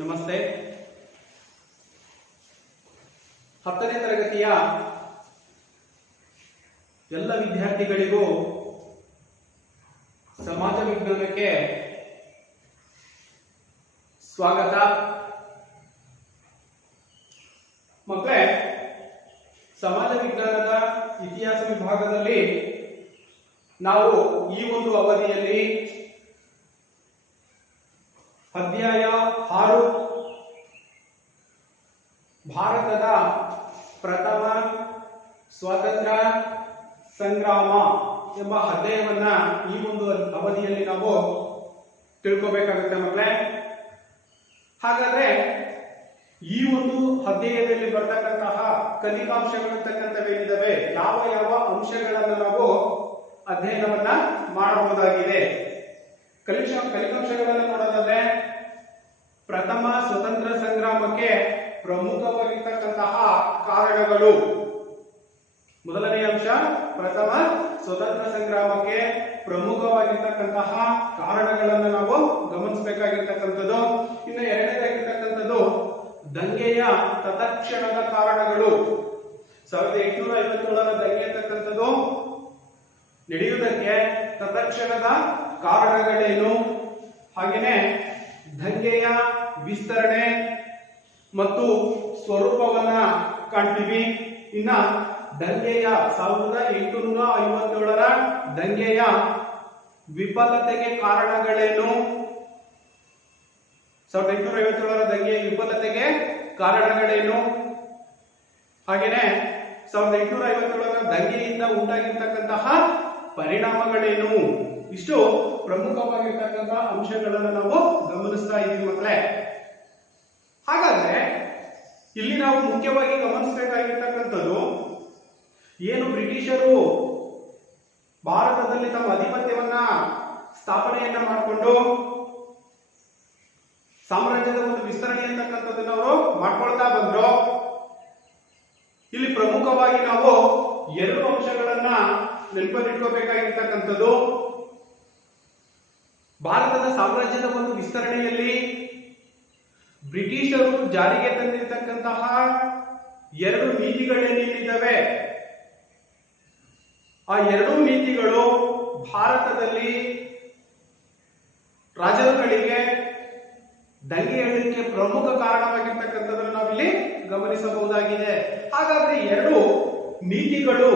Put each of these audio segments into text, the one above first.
ನಮಸ್ತೆ. 10ನೇ ತರಗತಿಯ ಎಲ್ಲ ವಿದ್ಯಾರ್ಥಿಗಳಿಗೂ ಸಮಾಜ ವಿಜ್ಞಾನಕ್ಕೆ ಸ್ವಾಗತ. ಮಕ್ಕಳೇ, ಸಮಾಜ ವಿಜ್ಞಾನದ ಇತಿಹಾಸ ವಿಭಾಗದಲ್ಲಿ ನಾವು ಈ ಒಂದು ಅವಧಿಯಲ್ಲಿ ಅಧ್ಯಾಯ 6 ಭಾರತದ ಪ್ರಥಮ ಸ್ವಾತಂತ್ರ್ಯ ಸಂಗ್ರಾಮ ಎಂಬ ಅಧ್ಯಾಯವನ್ನ ಈ ಒಂದು ಅವಧಿಯಲ್ಲಿ ನಾವು ತಿಳ್ಕೋಬೇಕಾಗುತ್ತೆ ಮಕ್ಕಳೇ. ಹಾಗಾದ್ರೆ ಈ ಒಂದು ಅಧ್ಯಾಯದಲ್ಲಿ ಬರ್ತಕ್ಕಂತಹ ಕಲಿಕಾಂಶಗಳಿರ್ತಕ್ಕಂಥವೇನಿದ್ದಾವೆ, ಯಾವ ಯಾವ ಅಂಶಗಳನ್ನು ನಾವು ಅಧ್ಯಯನವನ್ನ ಮಾಡಬಹುದಾಗಿದೆ. ಕಲಿಕಾಂಶಗಳನ್ನು ನೋಡೋದಾದ್ರೆ, ಪ್ರಥಮ ಸ್ವತಂತ್ರ ಸಂಗ್ರಾಮಕ್ಕೆ ಪ್ರಮುಖವಾಗಿರ್ತಕ್ಕಂತಹ ಕಾರಣಗಳು. ಮೊದಲನೇ ಅಂಶ, ಪ್ರಥಮ ಸ್ವತಂತ್ರ ಸಂಗ್ರಾಮಕ್ಕೆ ಪ್ರಮುಖವಾಗಿರ್ತಕ್ಕಂತಹ ಕಾರಣಗಳನ್ನು ನಾವು ಗಮನಿಸಬೇಕಾಗಿರ್ತಕ್ಕಂಥದ್ದು. ಇನ್ನು ಎರಡನೇದಾಗಿರ್ತಕ್ಕಂಥದ್ದು ದಂಗೆಯ ತತ್ಕ್ಷಣದ ಕಾರಣಗಳು. 1857ರ ದಂಗೆ ಅಂತಕ್ಕಂಥದ್ದು ನಡೆಯುವುದಕ್ಕೆ ತತ್ಕ್ಷಣದ ಕಾರಣಗಳೇನು, ಹಾಗೇನೆ ದಂಗೆಯ ವಿಸ್ತರಣೆ ಮತ್ತು ಸ್ವರೂಪವನ್ನ ಕಾಣ್ತೀವಿ. ಇನ್ನ ದಂಗೆಯ 1857ರ ದಂಗೆಯ ವಿಫಲತೆಗೆ ಕಾರಣಗಳೇನು, 1857ರ ದಂಗೆಯ ವಿಫಲತೆಗೆ ಕಾರಣಗಳೇನು, ಹಾಗೇನೆ 1857ರ ದಂಗೆಯಿಂದ ಉಂಟಾಗಿರ್ತಕ್ಕಂತಹ ಪರಿಣಾಮಗಳೇನು, ಇಷ್ಟು ಪ್ರಮುಖವಾಗಿರ್ತಕ್ಕಂತಹ ಅಂಶಗಳನ್ನು ನಾವು ಗಮನಿಸ್ತಾ ಇದ್ದೀವಿ ಮಕ್ಕಳೇ. ಹಾಗಾದ್ರೆ ಇಲ್ಲಿ ನಾವು ಮುಖ್ಯವಾಗಿ ಗಮನಿಸಬೇಕಾಗಿರ್ತಕ್ಕಂಥದ್ದು ಏನು, ಬ್ರಿಟಿಷರು ಭಾರತದಲ್ಲಿ ತಮ್ಮ ಅಧಿಪತ್ಯವನ್ನ ಸ್ಥಾಪನೆಯನ್ನ ಮಾಡಿಕೊಂಡು ಸಾಮ್ರಾಜ್ಯದ ಒಂದು ವಿಸ್ತರಣೆ ಅಂತಕ್ಕಂಥದ್ದನ್ನ ಅವರು ಮಾಡ್ಕೊಳ್ತಾ ಬಂದ್ರು. ಇಲ್ಲಿ ಪ್ರಮುಖವಾಗಿ ನಾವು ಎರಡು ಅಂಶಗಳನ್ನ ನೆನಪಲ್ಲಿಟ್ಕೋಬೇಕಾಗಿರ್ತಕ್ಕಂಥದ್ದು. ಭಾರತದ ಸಾಮ್ರಾಜ್ಯದ ಒಂದು ವಿಸ್ತರಣೆಯಲ್ಲಿ ಬ್ರಿಟಿಷರು ಜಾರಿಗೆ ತಂದಿರತಕ್ಕಂತಹ ಎರಡು ನೀತಿಗಳೇನಿದ್ದಾವೆ, ಆ ಎರಡೂ ನೀತಿಗಳು ಭಾರತದಲ್ಲಿ ರಾಜರುಗಳಿಗೆ ದಂಗೆ ಏಳಲಿಕ್ಕೆ ಪ್ರಮುಖ ಕಾರಣವಾಗಿರ್ತಕ್ಕಂಥದ್ದನ್ನು ನಾವಿಲ್ಲಿ ಗಮನಿಸಬಹುದಾಗಿದೆ. ಹಾಗಾದ್ರೆ ಎರಡು ನೀತಿಗಳು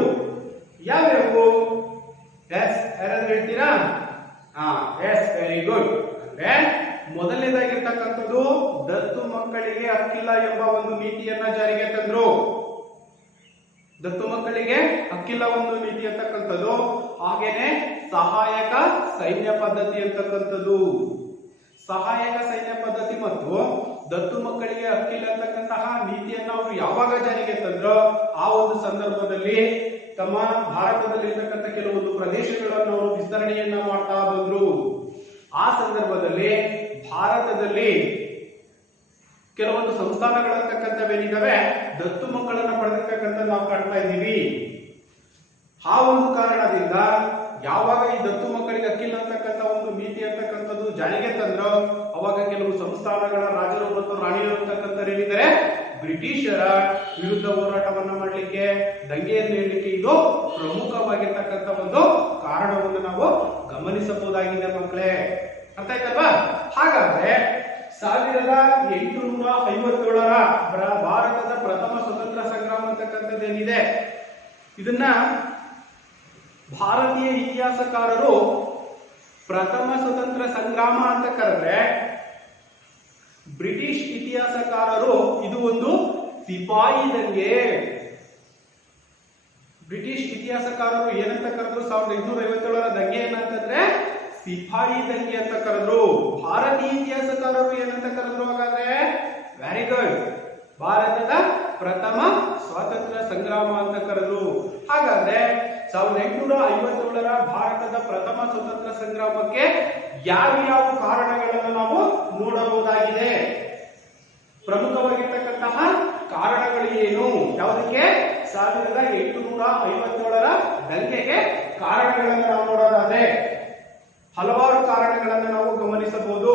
ಯಾವ್ಯಾವು? ಯಾರಾದ್ರೂ ಹೇಳ್ತೀರಾ? Yes, very good. ಅಂದ್ರೆ ಮೊದಲನೇದಾಗಿರ್ತಕ್ಕಂಥದ್ದು ದತ್ತು ಮಕ್ಕಳಿಗೆ ಹಕ್ಕಿಲ್ಲ ಎಂಬ ಒಂದು ನೀತಿಯನ್ನ ಜಾರಿಗೆ ತಂದ್ರು. ದತ್ತು ಮಕ್ಕಳಿಗೆ ಹಕ್ಕಿಲ್ಲ ಒಂದು ನೀತಿ ಅಂತಕ್ಕಂಥದ್ದು. ಹಾಗೇನೆ ಸಹಾಯಕ ಸೈನ್ಯ ಪದ್ಧತಿ ಅಂತಕ್ಕಂಥದ್ದು. ಸಹಾಯಕ ಸೈನ್ಯ ಪದ್ಧತಿ ಮತ್ತು ದತ್ತು ಮಕ್ಕಳಿಗೆ ಹಕ್ಕಿಲ್ಲ ಅಂತಕ್ಕಂತಹ ನೀತಿಯನ್ನ ಅವರು ಯಾವಾಗ ಜಾರಿಗೆ ತಂದ್ರು, ಆ ಒಂದು ಸಂದರ್ಭದಲ್ಲಿ ತಮ್ಮ ಭಾರತದಲ್ಲಿ ಇರ್ತಕ್ಕಂಥ ಕೆಲವೊಂದು ಪ್ರದೇಶಗಳನ್ನು ಅವರು ವಿಸ್ತರಣೆಯನ್ನ ಮಾಡ್ತಾ ಬಂದ್ರು. ಆ ಸಂದರ್ಭದಲ್ಲಿ ಭಾರತದಲ್ಲಿ ಕೆಲವೊಂದು ಸಂಸ್ಥಾನಗಳಂತಕ್ಕಂಥವೇನಿದ್ದಾವೆ ದತ್ತು ಮಕ್ಕಳನ್ನ ಪಡೆದಿರ್ತಕ್ಕಂಥ ನಾವು ಕಾಣ್ತಾ ಇದ್ದೀವಿ. ಆ ಒಂದು ಕಾರಣದಿಂದ ಯಾವಾಗ ಈ ದತ್ತು ಮಕ್ಕಳಿಗೆ ಹಕ್ಕಿಲ್ಲ ಅಂತಕ್ಕಂಥ ಒಂದು ನೀತಿ ಅಂತಕ್ಕಂಥದ್ದು ಜಾರಿಗೆ ತಂದ್ರು, ಅವಾಗ ಕೆಲವು ಸಂಸ್ಥಾನಗಳ ರಾಜರು ಮತ್ತು ರಾಣಿಯರು ಅಂತಕ್ಕಂಥವ್ರೇನಿದ್ದಾರೆ ಬ್ರಿಟಿಷರ ವಿರುದ್ಧ ಹೋರಾಟವನ್ನ ಮಾಡಲಿಕ್ಕೆ, ದಂಗೆಯನ್ನು ಏಳಲಿಕ್ಕೆ ಇದು ಪ್ರಮುಖವಾಗಿರ್ತಕ್ಕಂಥ ಒಂದು ಕಾರಣವನ್ನು ನಾವು ಗಮನಿಸಬಹುದಾಗಿದೆ ಮಕ್ಕಳೇ. ಅರ್ಥ ಆಯ್ತಲ್ವಾ? ಹಾಗಾದ್ರೆ 1857ರ ಭಾರತದ ಪ್ರಥಮ ಸ್ವತಂತ್ರ ಸಂಗ್ರಾಮ ಅಂತಕ್ಕಂಥದ್ದೇನಿದೆ, ಇದನ್ನ ಭಾರತೀಯ ಇತಿಹಾಸಕಾರರು ಪ್ರಥಮ ಸ್ವತಂತ್ರ ಸಂಗ್ರಾಮ ಅಂತ ಕರೆದ್ರೆ, ಬ್ರಿಟಿಷ್ ಇತಿಹಾಸಕಾರರು ಇದು ಒಂದು ಸಿಪಾಯಿ ದಂಗೆ. ಬ್ರಿಟಿಷ್ ಇತಿಹಾಸಕಾರರು ಏನಂತ ಕರೆದ್ರು? 1857ರ ದಂಗೆ ಏನಂತಂದ್ರೆ ಸಿಪಾಯಿ ದಂಗೆ ಅಂತ ಕರೆದ್ರು. ಭಾರತೀಯ ಇತಿಹಾಸಕಾರರು ಏನಂತ ಕರೆದ್ರು? ಹಾಗಾದ್ರೆ ವೆರಿ ಗುಡ್, ಭಾರತದ ಪ್ರಥಮ ಸ್ವಾತಂತ್ರ್ಯ ಸಂಗ್ರಾಮ ಅಂತ ಕರೆದ್ರು. ಹಾಗಾದ್ರೆ 1857ರ ಭಾರತದ ಪ್ರಥಮ ಸ್ವತಂತ್ರ ಸಂಗ್ರಾಮಕ್ಕೆ ಯಾವ ಕಾರಣಗಳನ್ನು ನಾವು ನೋಡಬಹುದಾಗಿದೆ? ಪ್ರಮುಖವಾಗಿರ್ತಕ್ಕಂತಹ ಕಾರಣಗಳು ಏನು? ಯಾವುದಕ್ಕೆ? 1857ರ ದಂಗೆಗೆ ಕಾರಣಗಳನ್ನು ನಾವು ನೋಡೋದಾದ್ರೆ ಹಲವಾರು ಕಾರಣಗಳನ್ನು ನಾವು ಗಮನಿಸಬಹುದು.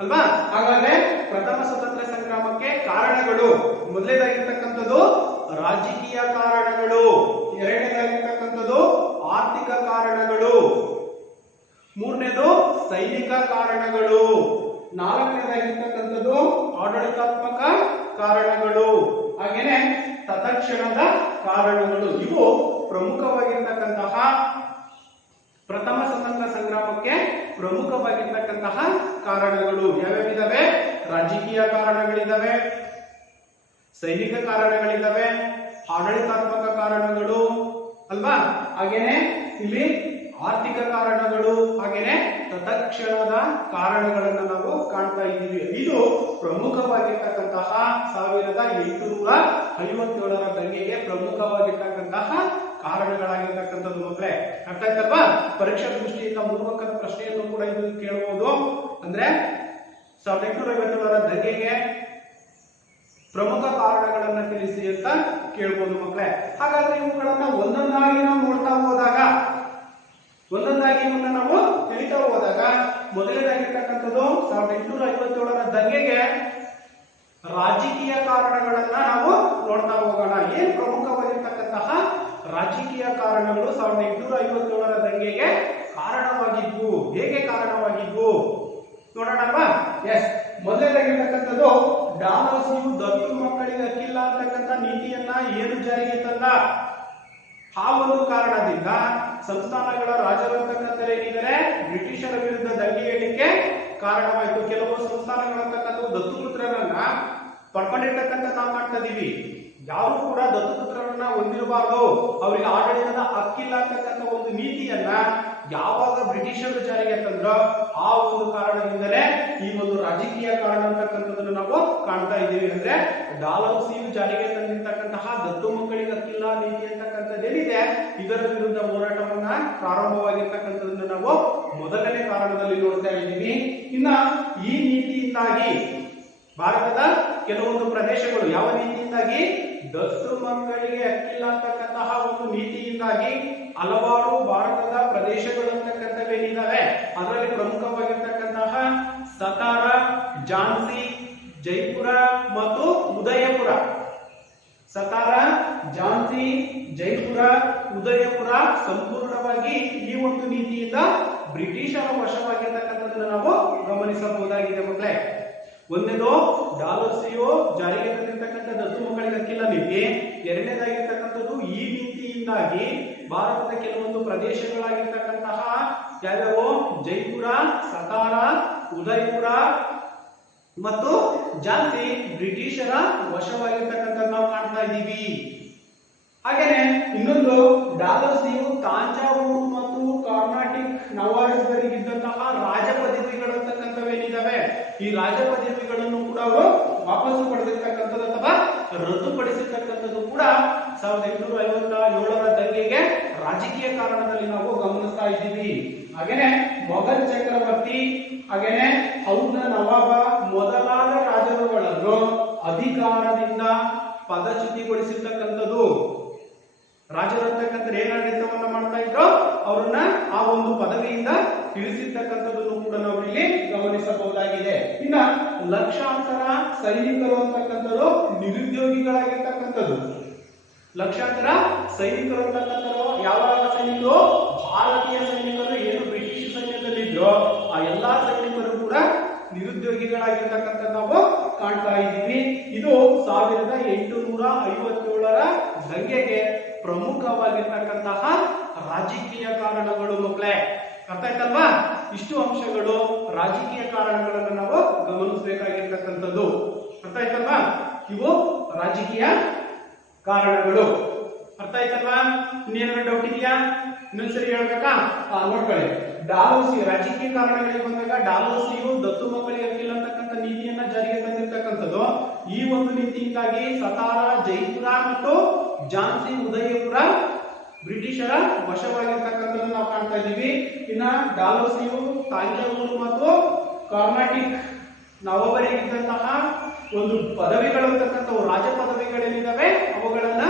ಅಲ್ವಾ? ಹಾಗಾದ್ರೆ ಪ್ರಥಮ ಸ್ವತಂತ್ರ ಸಂಗ್ರಾಮಕ್ಕೆ ಕಾರಣಗಳು ಮೊದಲನೇದಾಗಿರ್ತಕ್ಕಂಥದ್ದು ರಾಜಕೀಯ ಕಾರಣಗಳು, ಎರಡನೇದಾಗಿರ್ತಕ್ಕಂಥದ್ದು ಆರ್ಥಿಕ ಕಾರಣಗಳು, ಮೂರನೇದು ಸೈನಿಕ ಕಾರಣಗಳು, ನಾಲ್ಕನೇದಾಗಿರ್ತಕ್ಕಂಥದ್ದು ಆಡಳಿತಾತ್ಮಕ ಕಾರಣಗಳು, ಹಾಗೇನೆ ತತ್ಕ್ಷಣದ ಕಾರಣಗಳು. ಇವು ಪ್ರಮುಖವಾಗಿರ್ತಕ್ಕಂತಹ ಪ್ರಥಮ ಸ್ವತಂತ್ರ ಸಂಗ್ರಾಮಕ್ಕೆ ಪ್ರಮುಖವಾಗಿರ್ತಕ್ಕಂತಹ ಕಾರಣಗಳು. ಯಾವ್ಯಾವಿದಾವೆ? ರಾಜಕೀಯ ಕಾರಣಗಳಿದಾವೆ, ಸೈನಿಕ ಕಾರಣಗಳಿದಾವೆ, ಆಡಳಿತಾತ್ಮಕ ಕಾರಣಗಳು ಅಲ್ವಾ, ಹಾಗೇನೆ ಇಲ್ಲಿ ಆರ್ಥಿಕ ಕಾರಣಗಳು, ಹಾಗೇನೆ ತತ್ಕ್ಷಣದ ಕಾರಣಗಳನ್ನ ನಾವು ಕಾಣ್ತಾ ಇದ್ದೀವಿ. ಇದು ಪ್ರಮುಖವಾಗಿರ್ತಕ್ಕಂತಹ 1857ರ ದಂಗೆಗೆ ಪ್ರಮುಖವಾಗಿರ್ತಕ್ಕಂತಹ ಕಾರಣಗಳಾಗಿರ್ತಕ್ಕಂಥದ್ದು ಮಕ್ಕಳೇ. ಅರ್ಥ ಆಯ್ತಲ್ವಾ? ಪರೀಕ್ಷಾ ದೃಷ್ಟಿಯಿಂದ ಮೂರ್ವಕದ ಪ್ರಶ್ನೆಯನ್ನು ಕೂಡ ಇದು ಕೇಳಬಹುದು. ಅಂದ್ರೆ 1857ರ ದಂಗೆಗೆ ಪ್ರಮುಖ ಕಾರಣಗಳನ್ನ ತಿಳಿಸಿ ಅಂತ ಕೇಳ್ಬೋದು ಮಕ್ಕಳೇ. ಹಾಗಾದ್ರೆ ಇವುಗಳನ್ನ ಒಂದೊಂದಾಗಿ ನಾವು ನೋಡ್ತಾ ಹೋದಾಗ, ಒಂದೊಂದಾಗಿ ಇವನ್ನ ನಾವು ತಿಳಿತಾ ಹೋದಾಗ, ಮೊದಲನೇದಾಗಿರ್ತಕ್ಕಂಥದ್ದು 1857ರ ದಂಗೆಗೆ ರಾಜಕೀಯ ಕಾರಣಗಳನ್ನ ನಾವು ನೋಡ್ತಾ ಹೋಗೋಣ. ಏನ್ ಪ್ರಮುಖವಾಗಿರ್ತಕ್ಕಂತಹ ರಾಜಕೀಯ ಕಾರಣಗಳು 1857ರ ದಂಗೆಗೆ ಕಾರಣವಾಗಿದ್ವು, ಹೇಗೆ ಕಾರಣವಾಗಿದ್ವು ನೋಡೋಣವಾ? ಎಸ್, ಮೊದಲನೇದಾಗಿರ್ತಕ್ಕಂಥದ್ದು ಡಾಲರ್ಸಿಯು ದತ್ತು ಮಕ್ಕಳಿಗೆ ಹಕ್ಕಿಲ್ಲ ಅಂತಕ್ಕಂಥ ನೀತಿಯನ್ನ ಏನು ಜಾರಿಗೆ ತಂದ, ಆ ಒಂದು ಕಾರಣದಿಂದ ಸಂಸ್ಥಾನಗಳ ರಾಜರು ಅಂತಕ್ಕಂಥದ್ದೇನಿದ್ದಾರೆ ಬ್ರಿಟಿಷರ ವಿರುದ್ಧ ದಂಗೆ ಏಳಲಿಕ್ಕೆ ಕಾರಣವಾಯಿತು. ಕೆಲವು ಸಂಸ್ಥಾನಗಳಂತಕ್ಕಂಥ ದತ್ತುಪುತ್ರರನ್ನ ಪಡ್ಕೊಂಡಿರ್ತಕ್ಕಂಥ ನಾವು ಕಾಣ್ತಾ ಇದೀವಿ. ಯಾರು ಕೂಡ ದತ್ತುಪುತ್ರರನ್ನ ಹೊಂದಿರಬಾರ್ದು, ಅವರಿಗೆ ಆಡಳಿತದ ಹಕ್ಕಿಲ್ಲ ಅಂತಕ್ಕಂಥ ಒಂದು ನೀತಿಯನ್ನ ಯಾವಾಗ ಬ್ರಿಟಿಷರು ಜಾರಿಗೆ ತಂದ್ರ, ಆ ಒಂದು ಕಾರಣದಿಂದಲೇ ಈ ಒಂದು ರಾಜಕೀಯ ಕಾರಣ ಅಂತಕ್ಕಂಥದ್ದನ್ನು ನಾವು ಕಾಣ್ತಾ ಇದ್ದೀವಿ. ಅಂದ್ರೆ ಡಾಲರ್ಸಿಯು ಜಾರಿಗೆ ತಂದಿರ್ತಕ್ಕಂತಹ ದತ್ತು ಮಕ್ಕಳಿಗೆ ಹಕ್ಕಿಲ್ಲ ನೀತಿ ಅಂತಕ್ಕಂಥದ್ದೇನಿದೆ, ಇದರ ವಿರುದ್ಧ ಹೋರಾಟವನ್ನ ಪ್ರಾರಂಭವಾಗಿರ್ತಕ್ಕಂಥದ್ದನ್ನು ನಾವು ಮೊದಲನೇ ಕಾರಣದಲ್ಲಿ ನೋಡ್ತಾ ಇದ್ದೀವಿ. ಇನ್ನ ಈ ನೀತಿಯಿಂದಾಗಿ ಭಾರತದ ಕೆಲವೊಂದು ಪ್ರದೇಶಗಳು, ಯಾವ ನೀತಿಯಿಂದಾಗಿ? ದತ್ತು ಮಕ್ಕಳಿಗೆ ಹಕ್ಕಿಲ್ಲ ಅಂತಕ್ಕಂತಹ ಒಂದು ನೀತಿಯಿಂದಾಗಿ ಹಲವಾರು ಭಾರತದ ಪ್ರದೇಶಗಳು ಅಂತಕ್ಕಂಥವೇನಿದಾವೆ, ಅದರಲ್ಲಿ ಪ್ರಮುಖವಾಗಿರ್ತಕ್ಕಂತಹ ಸತಾರ, ಝಾನ್ಸಿ, ಜೈಪುರ ಮತ್ತು ಉದಯಪುರ. ಸತಾರ, ಝಾನ್ಸಿ, ಜೈಪುರ, ಉದಯಪುರ ಸಂಪೂರ್ಣವಾಗಿ ಈ ಒಂದು ನೀತಿಯಿಂದ ಬ್ರಿಟಿಷರ ವಶವಾಗಿರ್ತಕ್ಕಂಥದ್ದನ್ನು ನಾವು ಗಮನಿಸಬಹುದಾಗಿದೆ ಮಕ್ಕಳೇ. ಒಂದೇದು ಡಾಲರ್ಸಿಯು ಜಾರಿಗೆ ತಂದಿರ್ತಕ್ಕಂಥ ದತ್ತು ಮಕ್ಕಳಿಗೆ ಹಕ್ಕಿಲ್ಲ ನೀತಿ, ಎರಡನೇದಾಗಿರ್ತಕ್ಕಂಥದ್ದು ಈ ನೀತಿಯಿಂದಾಗಿ ಭಾರತದ ಕೆಲವೊಂದು ಪ್ರದೇಶಗಳಾಗಿರ್ತಕ್ಕಂತಹ ಯಾವ್ಯಾವು? ಜೈಪುರ, ಸತಾರ, ಉದಯಪುರ ಮತ್ತು ಝಾನ್ಸಿ ಬ್ರಿಟಿಷರ ವಶವಾಗಿರ್ತಕ್ಕಂಥದ್ದು ನಾವು ಕಾಣ್ತಾ ಇದ್ದೀವಿ. ಹಾಗೇನೆ ಇನ್ನೊಂದು ಡಾಲರ್ಸಿಯು ತಾಂಜಾವೂರು ಮತ್ತು ಕರ್ನಾಟಿಕ್ ನವಾಬ್ಗಳಿಗಿದ್ದಂತಹ ರಾಜ ಪದವಿಗಳಂತಕ್ಕಂಥವೇನಿದಾವೆ, ಈ ರಾಜ ಪದವಿಗಳನ್ನು ಕೂಡ ಅವರು ವಾಪಸ್ಸು ಪಡೆದಿರ್ತಕ್ಕಂಥದ್ದು ಅಥವಾ ರದ್ದುಪಡಿಸಿರ್ತಕ್ಕಂಥದ್ದು ಕೂಡ 1857ರ ದಂಗೆಗೆ ರಾಜಕೀಯ ಕಾರಣದಲ್ಲಿ ನಾವು ಗಮನಿಸ್ತಾ ಇದ್ದೀವಿ. ಹಾಗೇನೆ ಮೊಘಲ್ ಚಕ್ರವರ್ತಿ, ಹಾಗೇನೆ ಔದ್ನ ನವಾಬ ಮೊದಲಾದ ರಾಜರುಗಳನ್ನು ಅಧಿಕಾರದಿಂದ ಪದಚ್ಯುತಿಗೊಳಿಸಿರ್ತಕ್ಕಂಥದ್ದು. ರಾಜರಂತಕ್ಕಂಥ ಏನಾಡಳಿತವನ್ನ ಮಾಡ್ತಾ ಇದ್ರು, ಅವ್ರನ್ನ ಆ ಒಂದು ಪದವಿಯಿಂದ ಇಳಿಸಿರ್ತಕ್ಕಂಥದ್ದನ್ನು ಕೂಡ ನಾವು ಇಲ್ಲಿ ಗಮನಿಸಬಹುದಾಗಿದೆ. ಇನ್ನ ಲಕ್ಷಾಂತರ ಸೈನಿಕರು ಅಂತಕ್ಕಂಥದ್ದು ನಿರುದ್ಯೋಗಿಗಳಾಗಿರ್ತಕ್ಕಂಥದ್ದು. ಲಕ್ಷಾಂತರ ಸೈನಿಕರು ಅಂತಕ್ಕಂಥದ್ದು ಯಾವ ಸೈನಿಕರು? ಭಾರತೀಯ ಸೈನಿಕರು ಏನು ಬ್ರಿಟಿಷ್ ಸೈನ್ಯದಲ್ಲಿದ್ರು ಆ ಎಲ್ಲಾ ಸೈನಿಕರು ಕೂಡ ನಿರುದ್ಯೋಗಿಗಳಾಗಿರ್ತಕ್ಕಂಥ ನಾವು ಕಾಣ್ತಾ ಇದ್ದೀವಿ. ಇದು 1857ರ ದಂಗೆಗೆ ಪ್ರಮುಖವಾಗಿರ್ತಕ್ಕಂತಹ ರಾಜಕೀಯ ಕಾರಣಗಳು ಮಕ್ಕಳೇ. ಅರ್ಥ ಆಯ್ತಲ್ವಾ? ಇಷ್ಟು ಅಂಶಗಳು ರಾಜಕೀಯ ಕಾರಣಗಳನ್ನು ನಾವು ಗಮನಿಸಬೇಕಾಗಿರ್ತಕ್ಕಂಥದ್ದು. ಅರ್ಥ ಆಯ್ತಲ್ವಾ? ಇವು ರಾಜಕೀಯ ಕಾರಣಗಳು. ಅರ್ಥ ಆಯ್ತಲ್ವಾ? ಇನ್ನೇನಾದ್ರು ಡೌಟ್ ಇದೆಯಾ? ಇನ್ನೊಂದ್ಸರಿ ಹೇಳ್ಬೇಕಾ? ನೋಡ್ಕೊಳ್ಳಿ. ಡಾಲರ್ಸಿ ರಾಜಕೀಯ ಕಾರಣಗಳಿಗೆ ಬಂದಾಗ ಡಾಲರ್ಸಿಯು ದತ್ತು ಮಕ್ಕಳಿಗೆ ಹಕ್ಕಿಲ್ಲ ಅಂತಕ್ಕಂಥ ನೀತಿಯನ್ನ ಜಾರಿಗೆ ತಂದಿರ್ತಕ್ಕಂಥದ್ದು. ಈ ಒಂದು ನೀತಿಯಿಂದಾಗಿ ಸತಾರ, ಜೈಪುರ ಮತ್ತು ಝಾನ್ಸಿ, ಉದಯಪುರ ಬ್ರಿಟಿಷರ ವಶವಾಗಿರ್ತಕ್ಕಂಥದ್ದು ನಾವು ಕಾಣ್ತಾ ಇದ್ದೀವಿ. ಇನ್ನ ಡಾಲರ್ಸಿಯು ತಾಂಜಾವೂರು ಮತ್ತು ಕರ್ನಾಟಿಕ್ ನವಾಬರಿಗಿದ್ದಂತಹ ಒಂದು ಪದವಿಗಳು ಅಂತಕ್ಕಂಥವು ರಾಜ ಪದವಿಗಳೇನಿದಾವೆ ಅವುಗಳನ್ನ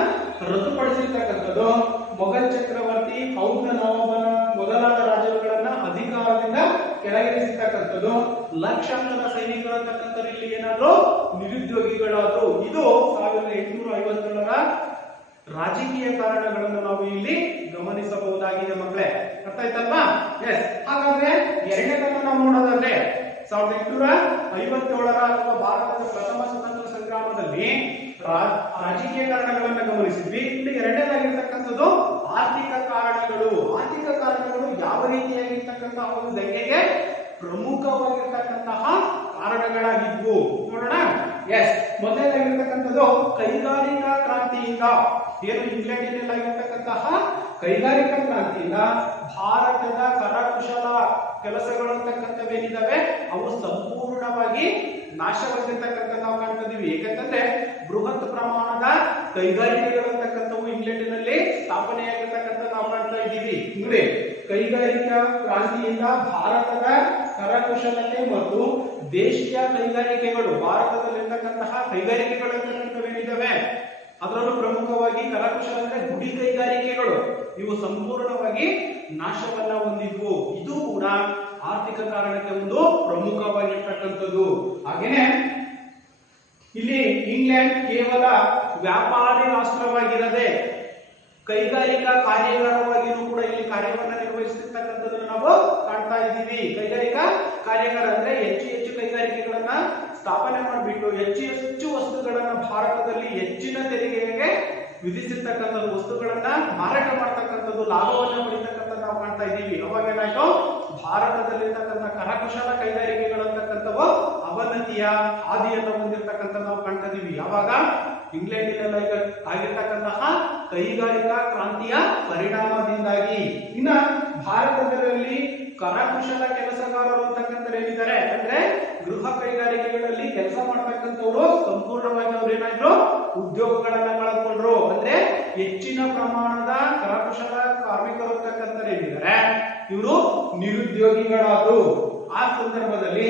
ರದ್ದುಪಡಿಸಿರ್ತಕ್ಕಂಥದ್ದು. ಮೊಘಲ್ ಚಕ್ರವರ್ತಿ ಔದ್ನ ನವಾಬನ ಮೊದಲಾದ ರಾಜರುಗಳನ್ನ ಅಧಿಕಾರದಿಂದ ಕೆಳಗಿಳಿಸಿರ್ತಕ್ಕಂಥದ್ದು. ಲಕ್ಷಾಂತರ ಸೈನಿಕರು ಅಂತಕ್ಕಂಥದ್ದು ಇಲ್ಲಿ ಏನಾದ್ರು ನಿರುದ್ಯೋಗಿಗಳಾದ್ರು. ಇದು 1857ರ ರಾಜಕೀಯ ಕಾರಣಗಳನ್ನು ನಾವು ಇಲ್ಲಿ ಗಮನಿಸಬಹುದಾಗಿದೆ ಮಕ್ಕಳೇ. ಅರ್ಥ ಆಯ್ತಲ್ವಾ? ಎಸ್. ಹಾಗಾದ್ರೆ ಎರಡನೇದನ್ನ ನಾವು ನೋಡೋದಾದ್ರೆ 1857ರ ಅಥವಾ ಭಾರತದ ಪ್ರಥಮ ಸ್ವತಂತ್ರ ಸಂಗ್ರಾಮದಲ್ಲಿ ರಾಜಕೀಯ ಕಾರಣಗಳನ್ನ ಗಮನಿಸಿದ್ವಿ. ಇಲ್ಲಿ ಎರಡನೇದಾಗಿರ್ತಕ್ಕಂಥದ್ದು ಆರ್ಥಿಕ ಕಾರಣಗಳು. ಆರ್ಥಿಕ ಕಾರಣಗಳು ಯಾವ ರೀತಿಯಾಗಿರ್ತಕ್ಕಂತಹ ಒಂದು ದಂಗೆಗೆ ಪ್ರಮುಖವಾಗಿರ್ತಕ್ಕಂತಹ ಕಾರಣಗಳಾಗಿದ್ವು ನೋಡೋಣ. ಎಸ್. ಮೊದಲನೇದಾಗಿರ್ತಕ್ಕಂಥದ್ದು ಕೈಗಾರಿಕಾ ಕ್ರಾಂತಿಯಿಂದ, ಏನು ಇಂಗ್ಲೆಂಡಿನಲ್ಲಾಗಿರ್ತಕ್ಕಂತಹ ಕೈಗಾರಿಕಾ ಕ್ರಾಂತಿಯಿಂದ ಭಾರತದ ಕರಕುಶಲ ಕೆಲಸಗಳು ಅಂತಕ್ಕಂಥವೇನಿದಾವೆ ಅವು ಸಂಪೂರ್ಣವಾಗಿ ನಾಶವಾಗಿರ್ತಕ್ಕಂಥ ನಾವು ಕಾಣ್ತಾ ಇದೀವಿ. ಯಾಕಂತಂದ್ರೆ ಬೃಹತ್ ಪ್ರಮಾಣದ ಕೈಗಾರಿಕೆಗಳು ಅಂತಕ್ಕಂಥವು ಇಂಗ್ಲೆಂಡಿನಲ್ಲಿ ಸ್ಥಾಪನೆಯಾಗಿರ್ತಕ್ಕಂಥ ನಾವು ಕಾಣ್ತಾ ಇದ್ದೀವಿ. ನೋಡಿ, ಕೈಗಾರಿಕಾ ಕ್ರಾಂತಿಯಿಂದ ಭಾರತದ ಕರಕುಶಲತೆ ಮತ್ತು ದೇಶೀಯ ಕೈಗಾರಿಕೆಗಳು, ಭಾರತದಲ್ಲಿರ್ತಕ್ಕಂತಹ ಕೈಗಾರಿಕೆಗಳು ಅಂತಕ್ಕಂಥವೇನಿದಾವೆ ಅದರಲ್ಲೂ ಪ್ರಮುಖವಾಗಿ ಕರಕುಶಲ ಅಂದ್ರೆ ಗುಡಿ ಕೈಗಾರಿಕೆಗಳು, ಇವು ಸಂಪೂರ್ಣವಾಗಿ ನಾಶವನ್ನ ಹೊಂದಿದ್ವು. ಇದು ಕೂಡ ಆರ್ಥಿಕ ಕಾರಣಕ್ಕೆ ಒಂದು ಪ್ರಮುಖವಾಗಿರ್ತಕ್ಕಂಥದ್ದು. ಹಾಗೇನೆ ಇಲ್ಲಿ ಇಂಗ್ಲೆಂಡ್ ಕೇವಲ ವ್ಯಾಪಾರಿ ರಾಷ್ಟ್ರವಾಗಿರದೆ ಕೈಗಾರಿಕಾ ಕಾರ್ಯಾಗಾರವಾಗಿಯೂ ಕೂಡ ಇಲ್ಲಿ ಕಾರ್ಯವನ್ನ ನಿರ್ವಹಿಸಿರ್ತಕ್ಕಂಥದ್ದನ್ನು ನಾವು ಕಾಣ್ತಾ ಇದ್ದೀವಿ. ಕೈಗಾರಿಕಾ ಕಾರ್ಯಾಗಾರ ಅಂದ್ರೆ ಹೆಚ್ಚು ಕೈಗಾರಿಕೆಗಳನ್ನ ಸ್ಥಾಪನೆ ಮಾಡಿಬಿಟ್ಟು ಹೆಚ್ಚು ವಸ್ತುಗಳನ್ನ ಭಾರತದಲ್ಲಿ ಹೆಚ್ಚಿನ ತೆರಿಗೆಗೆ ವಿಧಿಸಿರ್ತಕ್ಕಂಥದ್ದು, ವಸ್ತುಗಳನ್ನ ಮಾರಾಟ ಮಾಡ್ತಕ್ಕಂಥದ್ದು, ಲಾಭವನ್ನ ಪಡಿತಕ್ಕಂಥದ್ದು ನಾವು ಕಾಣ್ತಾ ಇದ್ದೀವಿ. ಅವಾಗ ಏನಾಯ್ತು, ಭಾರತದಲ್ಲಿರ್ತಕ್ಕಂಥ ಕರಕುಶಲ ಕೈಗಾರಿಕೆಗಳಂತಕ್ಕಂಥವು ಅವನತಿಯ ಹಾದಿಯನ್ನು ಹೊಂದಿರತಕ್ಕಂಥ ನಾವು ಕಾಣ್ತಾ ಇದೀವಿ. ಯಾವಾಗ ಇಂಗ್ಲೆಂಡಿನಲ್ಲಿ ಆಗಿರ್ತಕ್ಕಂತಹ ಕೈಗಾರಿಕಾ ಕ್ರಾಂತಿಯ ಪರಿಣಾಮದಿಂದಾಗಿ. ಇನ್ನ ಭಾರತದಲ್ಲಿ ಕರಕುಶಲ ಕೆಲಸಗಾರರು ಅಂತಕ್ಕಂಥವ್ರು ಏನಿದ್ದಾರೆ ಅಂದ್ರೆ ಗೃಹ ಕೈಗಾರಿಕೆಗಳಲ್ಲಿ ಕೆಲಸ ಮಾಡ್ತಕ್ಕಂಥವ್ರು ಸಂಪೂರ್ಣವಾಗಿ ಅವ್ರು ಏನಾದ್ರು ಉದ್ಯೋಗಗಳನ್ನ ಕಳೆದುಕೊಂಡ್ರು. ಅಂದ್ರೆ ಹೆಚ್ಚಿನ ಪ್ರಮಾಣದ ಕರಕುಶಲ ಕಾರ್ಮಿಕರು ಅಂತಕ್ಕಂಥವ್ರು ಏನಿದ್ದಾರೆ ಇವರು ನಿರುದ್ಯೋಗಿಗಳಾದ್ರು. ಆ ಸಂದರ್ಭದಲ್ಲಿ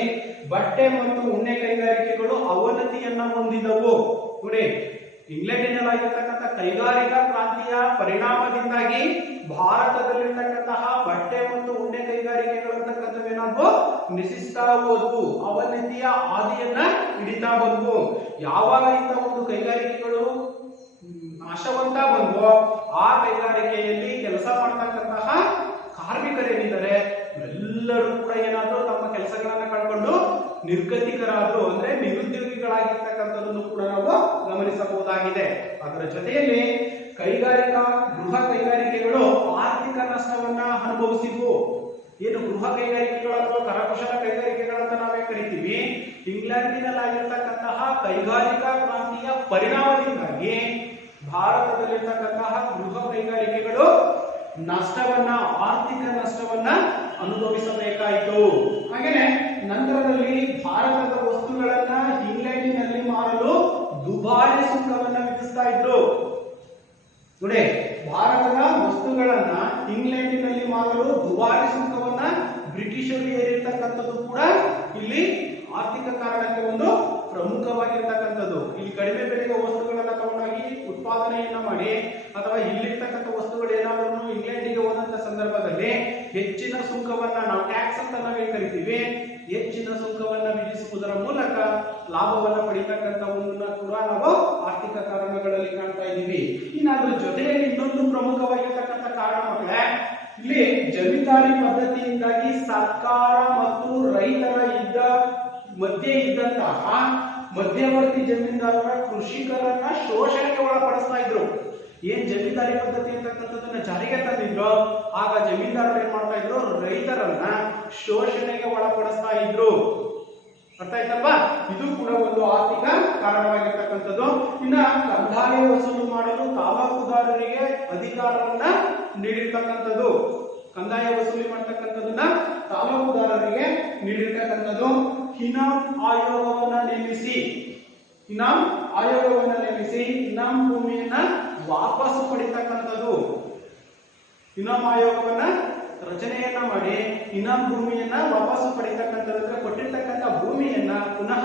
ಬಟ್ಟೆ ಮತ್ತು ಉಣ್ಣೆ ಕೈಗಾರಿಕೆಗಳು ಅವನತಿಯನ್ನ ಹೊಂದಿದವು. ನೋಡಿ, ಇಂಗ್ಲೆಂಡಿನಲ್ಲಾಗಿರ್ತಕ್ಕಂಥ ಕೈಗಾರಿಕಾ ಕ್ರಾಂತಿಯ ಪರಿಣಾಮದಿಂದಾಗಿ ಭಾರತದಲ್ಲಿರ್ತಕ್ಕಂತಹ ಬಟ್ಟೆ ಮತ್ತು ಉಣ್ಣೆ ಕೈಗಾರಿಕೆಗಳಂತಕ್ಕಂಥವೇನಾದ್ವು ನಶಿಸ್ತಾ ಹೋದ್ವು, ಅವನತಿಯ ಹಾದಿಯನ್ನ ಹಿಡಿತಾ ಬಂದ್ವು. ಯಾವಾಗ ಇಂಥ ಒಂದು ಕೈಗಾರಿಕೆಗಳು ನಾಶವಂತ ಬಂದ್ವು, ಆ ಕೈಗಾರಿಕೆಯಲ್ಲಿ ಕೆಲಸ ಮಾಡ್ತಕ್ಕಂತಹ ಕಾರ್ಮಿಕರೇನಿದ್ದಾರೆ ಎಲ್ಲರೂ ಕೂಡ ಏನಾದ್ರು ತಮ್ಮ ಕೆಲಸಗಳನ್ನ ಕಳ್ಕೊಂಡು ನಿರ್ಗತಿಕರಾದ್ರು, ಅಂದ್ರೆ ನಿರುದ್ಯೋಗಿಗಳಾಗಿರ್ತಕ್ಕಂಥದ್ದನ್ನು ಕೂಡ ನಾವು ಗಮನಿಸಬಹುದಾಗಿದೆ. ಅದರ ಜೊತೆಯಲ್ಲಿ ಗೃಹ ಕೈಗಾರಿಕೆಗಳು ಆರ್ಥಿಕ ನಷ್ಟವನ್ನ ಅನುಭವಿಸಿದ್ವು. ಏನು ಗೃಹ ಕೈಗಾರಿಕೆಗಳು ಅಥವಾ ಕರಕುಶಲ ಕೈಗಾರಿಕೆಗಳಂತ ನಾವೇ ಕರಿತೀವಿ, ಇಂಗ್ಲೆಂಡಿನಲ್ಲಾಗಿರ್ತಕ್ಕಂತಹ ಕೈಗಾರಿಕಾ ಕ್ರಾಂತಿಯ ಪರಿಣಾಮದಿಂದಾಗಿ ಭಾರತದಲ್ಲಿರ್ತಕ್ಕಂತಹ ಗೃಹ ಕೈಗಾರಿಕೆಗಳು ಆರ್ಥಿಕ ನಷ್ಟವನ್ನ ಅನುಭವಿಸಬೇಕಾಯಿತು. ಹಾಗೇನೆ ನಂತರದಲ್ಲಿ ಭಾರತದ ವಸ್ತುಗಳನ್ನ ಇಂಗ್ಲೆಂಡಿನಲ್ಲಿ ಮಾರಲು ದುಬಾರಿ ಸುಂಕವನ್ನ ವಿಧಿಸ್ತಾ ಇದ್ರು. ನೋಡಿ, ಭಾರತದ ವಸ್ತುಗಳನ್ನ ಇಂಗ್ಲೆಂಡಿನಲ್ಲಿ ಮಾರಲು ದುಬಾರಿ ಸುಂಕವನ್ನ ಬ್ರಿಟಿಷರು ಏರಿರ್ತಕ್ಕಂಥದ್ದು ಕೂಡ ಇಲ್ಲಿ ಆರ್ಥಿಕ ಕಾರಣಕ್ಕೆ ಒಂದು ಪ್ರಮುಖವಾಗಿರ್ತಕ್ಕಂಥದ್ದು. ಇಲ್ಲಿ ಕಡಿಮೆ ಬೆಲೆಗೆ ವಸ್ತುಗಳನ್ನ ತಗೊಂಡೋಗಿ ಉತ್ಪಾದನೆಯನ್ನ ಮಾಡಿ ಅಥವಾ ಇಲ್ಲಿರ್ತಕ್ಕಂಥ ವಸ್ತುಗಳು ಏನಾದರೂ ಇಂಗ್ಲೆಂಡಿಗೆ ಹೋದಂತ ಸಂದರ್ಭದಲ್ಲಿ ಹೆಚ್ಚಿನ ಸುಂಕವನ್ನ, ನಾವು ಟ್ಯಾಕ್ಸ್ ಅಂತ ನಾವೇ ಕರಿತೀವಿ, ಹೆಚ್ಚಿನ ಸುಂಕವನ್ನ ವಿಧಿಸುವುದರ ಮೂಲಕ ಲಾಭವನ್ನ ಪಡಿತಕ್ಕಂಥ ಒಂದನ್ನ ಕೂಡ ನಾವು ಆರ್ಥಿಕ ಕಾರಣಗಳಲ್ಲಿ ಕಾಣ್ತಾ ಇದ್ದೀವಿ. ಇನ್ನು ಅದ್ರ ಜೊತೆಯಲ್ಲಿ ಇನ್ನೊಂದು ಪ್ರಮುಖವಾಗಿರ್ತಕ್ಕಂಥ ಕಾರಣ ಮಕ್ಕಳೇ, ಇಲ್ಲಿ ಜಮೀನ್ದಾರಿ ಪದ್ಧತಿಯಿಂದಾಗಿ ಸರ್ಕಾರ ಮತ್ತು ರೈತರ ಮಧ್ಯೆ ಇದ್ದಂತಹ ಮಧ್ಯವರ್ತಿ ಜಮೀನ್ದಾರರ ಕೃಷಿಕರನ್ನ ಶೋಷಣೆಗೆ ಒಳಪಡಿಸ್ತಾ ಇದ್ರು. ಏನ್ ಜಮೀನ್ದಾರಿ ಪದ್ಧತಿ ಅಂತಕ್ಕಂಥದ್ದನ್ನ ಜಾರಿಗೆ ತಂದಿದ್ರು, ಆಗ ಜಮೀನ್ದಾರರು ಏನ್ ಮಾಡ್ತಾ ಇದ್ರು, ರೈತರನ್ನ ಶೋಷಣೆಗೆ ಒಳಪಡಿಸ್ತಾ ಇದ್ರು. ಅರ್ಥ ಆಯ್ತಲ್ವಾ? ಇದು ಕೂಡ ಒಂದು ಆರ್ಥಿಕ ಕಾರಣವಾಗಿರ್ತಕ್ಕಂಥದ್ದು. ಇನ್ನ ಕಂದಾಯ ವಸೂಲು ಮಾಡಲು ತಾಲೂಕುದಾರರಿಗೆ ಅಧಿಕಾರವನ್ನ ನೀಡಿರ್ತಕ್ಕಂಥದ್ದು. ಕಂದಾಯ ವಸೂಲಿ ಮಾಡ್ತಕ್ಕಂಥದ್ದನ್ನ ತಾಲೂಕುದಾರರಿಗೆ ನೀಡಿರ್ತಕ್ಕಂಥದ್ದು. ಇನಾಮ್ ಆಯೋಗವನ್ನ ನೇಮಿಸಿ ಇನಾಮ್ ಭೂಮಿಯನ್ನ ವಾಪಸ್ ಪಡಿತಕ್ಕಂಥದ್ದು. ಇನಾಮ್ ಆಯೋಗವನ್ನ ರಚನೆಯನ್ನ ಮಾಡಿ ಇನಾಮ್ ಭೂಮಿಯನ್ನ ವಾಪಸ್ಸು ಪಡಿತಕ್ಕಂಥದ್ದು, ಕೊಟ್ಟಿರ್ತಕ್ಕಂಥ ಭೂಮಿಯನ್ನ ಪುನಃ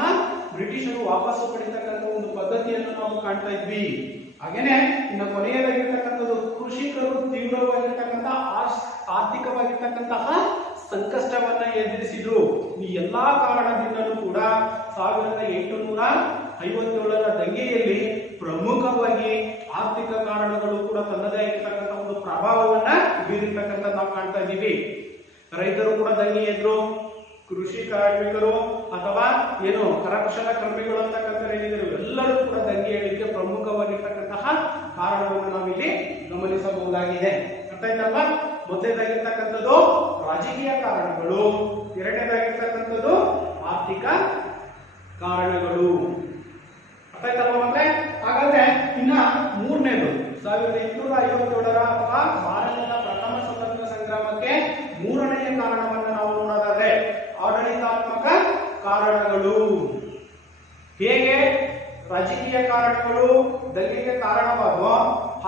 ಬ್ರಿಟಿಷರು ವಾಪಸ್ಸು ಪಡಿತಕ್ಕಂಥ ಒಂದು ಪದ್ಧತಿಯನ್ನು ನಾವು ಕಾಣ್ತಾ ಇದ್ವಿ. ಹಾಗೇನೆ ಇನ್ನು ಕೊನೆಯದಾಗಿರ್ತಕ್ಕಂಥದ್ದು ಕೃಷಿಕರು ತೀವ್ರವಾಗಿರ್ತಕ್ಕಂಥ ಆರ್ಥಿಕವಾಗಿರ್ತಕ್ಕಂತಹ ಸಂಕಷ್ಟವನ್ನ ಎದುರಿಸಿದ್ರು. ಈ ಎಲ್ಲಾ ಕಾರಣದಿಂದಲೂ ಕೂಡ 1857ರ ದಂಗೆಯಲ್ಲಿ ಪ್ರಮುಖವಾಗಿ ಆರ್ಥಿಕ ಕಾರಣಗಳು ಕೂಡ ತನ್ನದೇ ಆಗಿರ್ತಕ್ಕಂಥ ಒಂದು ಪ್ರಭಾವವನ್ನ ಬೀರಿರ್ತಕ್ಕಂಥ ನಾವು ಕಾಣ್ತಾ ಇದ್ದೀವಿ. ರೈತರು ಕೂಡ ದಂಗೆ ಎದ್ರು, ಕೃಷಿ ಕಾರ್ಮಿಕರು ಅಥವಾ ಏನು ಕರಕುಶಲ ಕರ್ಮಿಗಳು ಅಂತಕ್ಕಂಥ ಏನಿದ್ರು ಎಲ್ಲರೂ ಕೂಡ ದಂಗೆ ಏಳಲಿಕ್ಕೆ ಪ್ರಮುಖವಾಗಿರ್ತಕ್ಕಂತಹ ಕಾರಣವನ್ನು ನಾವಿಲ್ಲಿ ಗಮನಿಸಬಹುದಾಗಿದೆ. ಅರ್ಥ ಆಯ್ತಲ್ವಾ? ಮೊದಲನೇದಾಗಿರ್ತಕ್ಕಂಥದ್ದು ರಾಜಕೀಯ ಕಾರಣಗಳು, ಎರಡನೇದಾಗಿರ್ತಕ್ಕಂಥದ್ದು ಆರ್ಥಿಕ ಕಾರಣಗಳು. ಅರ್ಥ ಆಯ್ತಲ್ವಾ ಮಕ್ಕಳೇ? ಹಾಗಾದ್ರೆ ಇನ್ನ ಮೂರನೇದು 1857ರ ಅಥವಾ ಭಾರತದ ಪ್ರಥಮ ಸ್ವತಂತ್ರ ಸಂಗ್ರಾಮಕ್ಕೆ ಮೂರನೆಯ ಕಾರಣವನ್ನು ನಾವು ನೋಡೋದಾದ್ರೆ ಆಡಳಿತಾತ್ಮಕ ಕಾರಣಗಳು. ಹೇಗೆ ರಾಜಕೀಯ ಕಾರಣಗಳು ದಂಗೆಗೆ ಕಾರಣವಾದವು,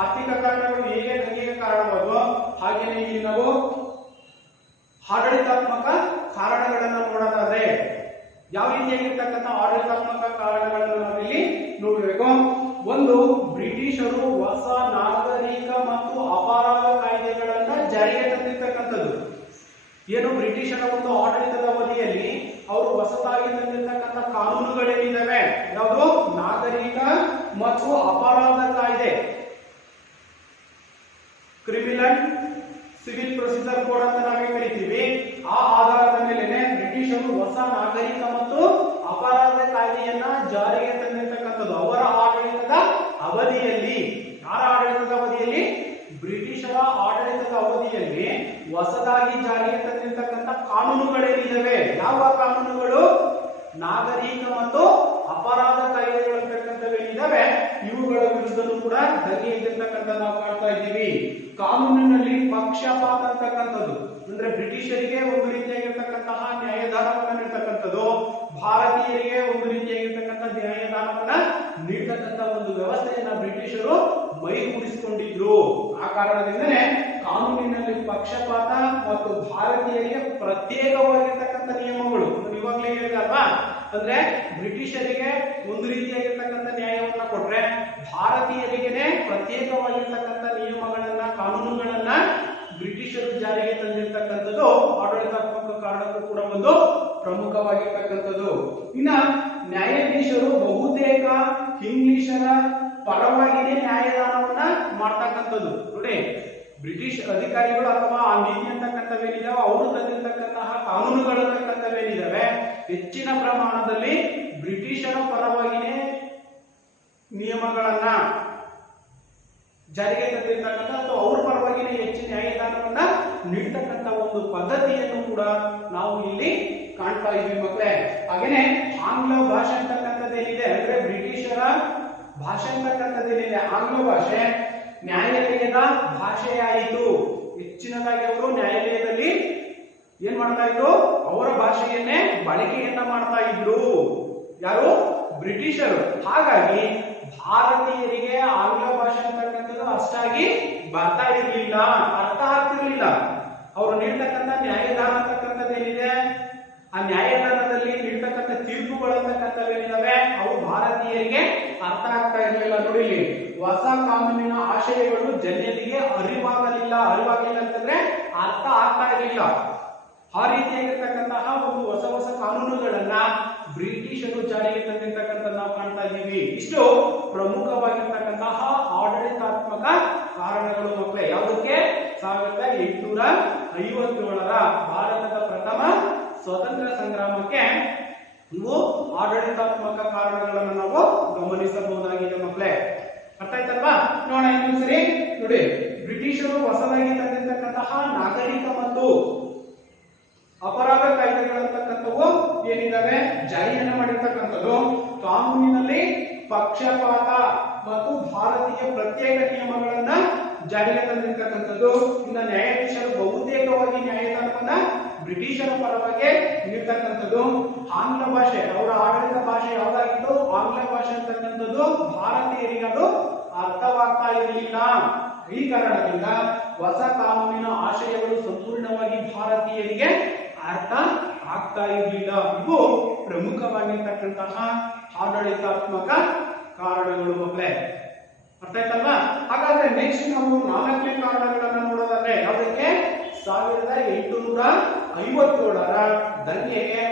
ಆರ್ಥಿಕ ಕಾರಣಗಳು ಹೇಗೆ ದಂಗೆಗೆ ನಾಗರಿಕವಾದವು, ಹಾಗೆಯೇ ಇಲ್ಲಿ ನಾವು ಆಡಳಿತಾತ್ಮಕ ಕಾರಣಗಳನ್ನು ನೋಡೋದಾದ್ರೆ ಯಾವ ರೀತಿಯಾಗಿರ್ತಕ್ಕಂಥ ಆಡಳಿತಾತ್ಮಕ ಕಾರಣಗಳನ್ನು ನಾವಿಲ್ಲಿ ನೋಡಬೇಕು. ಒಂದು, ಬ್ರಿಟಿಷರು ಹೊಸ ನಾಗರಿಕ ಮತ್ತು ಅಪರಾಧ ಕಾಯ್ದೆಗಳನ್ನ ಜಾರಿಗೆ ತಂದಿರ್ತಕ್ಕಂಥದ್ದು. ಏನು ಬ್ರಿಟಿಷರ ಒಂದು ಆಡಳಿತದ ಅವಧಿಯಲ್ಲಿ ಅವರು ಹೊಸದಾಗಿ ತಂದಿರ್ತಕ್ಕಂಥ ಕಾನೂನುಗಳೇನಿದ್ದಾವೆ, ಯಾವುದು ನಾಗರಿಕ ಮತ್ತು ಅಪರಾಧ ಕಾಯ್ದೆ, ಕ್ರಿಮಿನಲ್ ಸಿವಿಲ್ ಪ್ರೊಸೀಜರ್ ಕೋಡ್ ಅಂತ ನಾವೇ ಕರಿತೀವಿ. ಆ ಆಧಾರದ ಮೇಲೆ ಬ್ರಿಟಿಷರು ಹೊಸ ನಾಗರಿಕ ಮತ್ತು ಅಪರಾಧ ಕಾಯ್ದೆಯನ್ನ ಜಾರಿಗೆ ತಂದಿರ್ತಕ್ಕಂಥದ್ದು. ಅವರ ಆಡಳಿತದ ಅವಧಿಯಲ್ಲಿ, ಯಾರ ಆಡಳಿತದ ಅವಧಿಯಲ್ಲಿ? ಬ್ರಿಟಿಷರ ಆಡಳಿತದ ಅವಧಿಯಲ್ಲಿ ಹೊಸದಾಗಿ ಜಾರಿಗೆ ತಂದಿರ್ತಕ್ಕಂಥ ಕಾನೂನುಗಳೇನಿದ್ದಾವೆ, ಯಾವ ಕಾನೂನುಗಳು? ನಾಗರಿಕ ಮತ್ತು ಅಪರಾಧ ಕಾಯ್ದೆಗಳು ಅಂತಕ್ಕಂಥವೇನಿದ್ದಾವೆ, ಇವುಗಳ ವಿರುದ್ಧನೂ ಕೂಡ ದಂಗೆ ಎದ್ದಿರ್ತಕ್ಕಂಥ ನಾವು ಕಾಣ್ತಾ ಇದ್ದೀವಿ. ಕಾನೂನಿನಲ್ಲಿ ಪಕ್ಷಪಾತ ಅಂತಕ್ಕಂಥದ್ದು ಅಂದ್ರೆ ಬ್ರಿಟಿಷರಿಗೆ ಒಂದು ರೀತಿಯಾಗಿರ್ತಕ್ಕಂತಹ ನ್ಯಾಯದಾನವನ್ನ ನೀಡ್ತಕ್ಕಂಥದ್ದು, ಭಾರತೀಯರಿಗೆ ಒಂದು ರೀತಿಯಾಗಿರ್ತಕ್ಕಂಥ ನ್ಯಾಯದಾನವನ್ನ ನೀಡ್ತಕ್ಕಂಥ ಒಂದು ವ್ಯವಸ್ಥೆಯನ್ನ ಬ್ರಿಟಿಷರು ಮೈಗೂಡಿಸಿಕೊಂಡಿದ್ರು. ಆ ಕಾರಣದಿಂದಲೇ ಕಾನೂನಿನಲ್ಲಿ ಪಕ್ಷಪಾತ ಮತ್ತು ಭಾರತೀಯರಿಗೆ ಪ್ರತ್ಯೇಕವಾಗಿರ್ತಕ್ಕಂಥ ನಿಯಮಗಳು. ಇವಾಗಲೇ ಹೇಳಿದೆ ಅಲ್ವಾ, ಅಂದ್ರೆ ಬ್ರಿಟಿಷರಿಗೆ ಒಂದು ರೀತಿಯಾಗಿರ್ತಕ್ಕಂಥ ನ್ಯಾಯವನ್ನ ಕೊಟ್ರೆ ಭಾರತೀಯರಿಗೆನೆ ಪ್ರತ್ಯೇಕವಾಗಿರ್ತಕ್ಕಂಥ ನಿಯಮಗಳನ್ನ, ಕಾನೂನುಗಳನ್ನ ಬ್ರಿಟಿಷರು ಜಾರಿಗೆ ತಂದಿರ್ತಕ್ಕಂಥದ್ದು ಆಡಳಿತಾತ್ಮಕ ಕಾರಣಕ್ಕೂ ಕೂಡ ಒಂದು ಪ್ರಮುಖವಾಗಿರ್ತಕ್ಕಂಥದ್ದು. ಇನ್ನ ನ್ಯಾಯಾಧೀಶರು ಬಹುತೇಕ ಇಂಗ್ಲಿಷರ ಪರವಾಗಿನೇ ನ್ಯಾಯದಾನವನ್ನ ಮಾಡ್ತಕ್ಕಂಥದ್ದು. ನೋಡಿ, ಬ್ರಿಟಿಷ್ ಅಧಿಕಾರಿಗಳು ಅಥವಾ ಆ ನೀತಿ ಅಂತಕ್ಕಂಥವೇನಿದಾವೆ, ಅವರು ತಂದಿರ್ತಕ್ಕಂತಹ ಕಾನೂನುಗಳು ಅಂತಕ್ಕಂಥವೇನಿದಾವೆ, ಹೆಚ್ಚಿನ ಪ್ರಮಾಣದಲ್ಲಿ ಬ್ರಿಟಿಷರ ಪರವಾಗಿನೇ ನಿಯಮಗಳನ್ನ ಜಾರಿಗೆ ತಂದಿರ್ತಕ್ಕಂಥ ಅಥವಾ ಅವ್ರ ಪರವಾಗಿನೇ ಹೆಚ್ಚಿನ ನ್ಯಾಯದಾನವನ್ನ ನೀಡ್ತಕ್ಕಂಥ ಒಂದು ಪದ್ಧತಿಯನ್ನು ಕೂಡ ನಾವು ಇಲ್ಲಿ ಕಾಣ್ತಾ ಇದ್ವಿ ಮಕ್ಕಳೇ. ಹಾಗೇನೆ ಆಂಗ್ಲ ಭಾಷೆ ಅಂತಕ್ಕಂಥದ್ದೇನಿದೆ ಅಂದ್ರೆ ಬ್ರಿಟಿಷರ ಭಾಷೆ ಅಂತಕ್ಕಂಥದ್ದೇನಿದೆ, ಆಂಗ್ಲ ಭಾಷೆ ನ್ಯಾಯಾಲಯದ ಭಾಷೆಯಾಯಿತು. ಹೆಚ್ಚಿನದಾಗಿ ಅವರು ನ್ಯಾಯಾಲಯದಲ್ಲಿ ಏನ್ ಮಾಡ್ತಾ ಇದ್ರು? ಅವರ ಭಾಷೆಯನ್ನೇ ಬಳಕೆಯನ್ನ ಮಾಡ್ತಾ ಇದ್ರು. ಯಾರು? ಬ್ರಿಟಿಷರು. ಹಾಗಾಗಿ ಭಾರತೀಯರಿಗೆ ಆಂಗ್ಲ ಭಾಷೆ ಅಂತಕ್ಕಂಥದ್ದು ಅಷ್ಟಾಗಿ ಬರ್ತಾ ಇರಲಿಲ್ಲ, ಅರ್ಥ ಆಗ್ತಿರ್ಲಿಲ್ಲ. ಅವರು ನೀಡ್ತಕ್ಕಂಥ ನ್ಯಾಯದಾನ ಅಂತಕ್ಕಂಥದ್ದೇನಿದೆ, ಆ ನ್ಯಾಯದಾನದಲ್ಲಿ ನೀಡ್ತಕ್ಕಂಥ ತೀರ್ಪುಗಳು ಅಂತಕ್ಕಂಥವೇನಿದಾವೆ, ಅವು ಭಾರತೀಯರಿಗೆ ಅರ್ಥ ಆಗ್ತಾ ಇರಲಿಲ್ಲ. ನೋಡಿ, ಹೊಸ ಕಾನೂನಿನ ಆಶಯಗಳು ಜನರಿಗೆ ಅರಿವಾಗಲಿಲ್ಲ ಅಂತಂದ್ರೆ ಅರ್ಥ ಆಗ್ತಾ ಇರಲಿಲ್ಲ. ಆ ರೀತಿಯಾಗಿರ್ತಕ್ಕಂತಹ ಒಂದು ಹೊಸ ಹೊಸ ಕಾನೂನುಗಳನ್ನ ಬ್ರಿಟಿಷರು ಜಾರಿಗೆ ತಂದಿರ್ತಕ್ಕಂಥ ನಾವು ಕಾಣ್ತಾ ಇದ್ದೀವಿ. ಇಷ್ಟು ಪ್ರಮುಖವಾಗಿರ್ತಕ್ಕಂತಹ ಆಡಳಿತಾತ್ಮಕ ಕಾರಣಗಳು ಮಕ್ಕಳೇ. ಯಾವುದಕ್ಕೆ? 1857ರ ಭಾರತದ ಪ್ರಥಮ ಸ್ವತಂತ್ರ ಸಂಗ್ರಾಮಕ್ಕೆ ಇವು ಆಡಳಿತಾತ್ಮಕ ಕಾರಣಗಳನ್ನು ನಾವು ಗಮನಿಸಬಹುದಾಗಿದೆ ಮಕ್ಕಳೇ. ಅರ್ಥ ಆಯ್ತಲ್ವಾ? ನೋಡೋಣ ಇನ್ನೊಂದ್ಸರಿ. ನೋಡಿ, ಬ್ರಿಟಿಷರು ಹೊಸದಾಗಿ ತಂದಿರ್ತಕ್ಕಂತಹ ನಾಗರಿಕ ಮತ್ತು ಅಪರಾಧ ಕಾಯ್ದೆಗಳಂತಕ್ಕಂಥವು ಏನಿದಾವೆ ಜಾರಿಯನ್ನ ಮಾಡಿರ್ತಕ್ಕಂಥದ್ದು. ಕಾನೂನಿನಲ್ಲಿ ಪಕ್ಷಪಾತ ಮತ್ತು ಭಾರತೀಯ ಪ್ರತ್ಯೇಕ ನಿಯಮಗಳನ್ನ ಜಾರಿಗೆ ತಂದಿರ್ತಕ್ಕಂಥದ್ದು. ಇನ್ನು ನ್ಯಾಯಾಧೀಶರು ಬಹುತೇಕವಾಗಿ ನ್ಯಾಯದಾನವನ್ನ ಬ್ರಿಟಿಷರ ಪರವಾಗಿ ನೀಡ್ತಕ್ಕಂಥದ್ದು. ಆಂಗ್ಲ ಭಾಷೆ, ಅವರ ಆಡಳಿತ ಭಾಷೆ ಯಾವ್ದಾಗಿತ್ತು? ಆಂಗ್ಲ ಭಾಷೆ ಅಂತಕ್ಕಂಥದ್ದು ಭಾರತೀಯರಿಗೆ ಅದು ಅರ್ಥವಾಗ್ತಾ ಇರಲಿಲ್ಲ. ಈ ಕಾರಣದಿಂದ ಹೊಸ ಕಾನೂನಿನ ಆಶಯಗಳು ಸಂಪೂರ್ಣವಾಗಿ ಭಾರತೀಯರಿಗೆ ಅರ್ಥ ಆಗ್ತಾ ಇರಲಿಲ್ಲ. ಇವು ಪ್ರಮುಖವಾಗಿರ್ತಕ್ಕಂತಹ ಆಡಳಿತಾತ್ಮಕ ಕಾರಣಗಳು ಮಕ್ಕಳೇ. ಅರ್ಥ ಆಯ್ತಲ್ವಾ? ಹಾಗಾದ್ರೆ ನೆಕ್ಸ್ಟ್ ನಾವು 4ನೇ ಕಾರಣಗಳನ್ನ ನೋಡೋದಾದ್ರೆ ಯಾವುದಕ್ಕೆ? 1858 57ರ ದಂಗೆಗೆ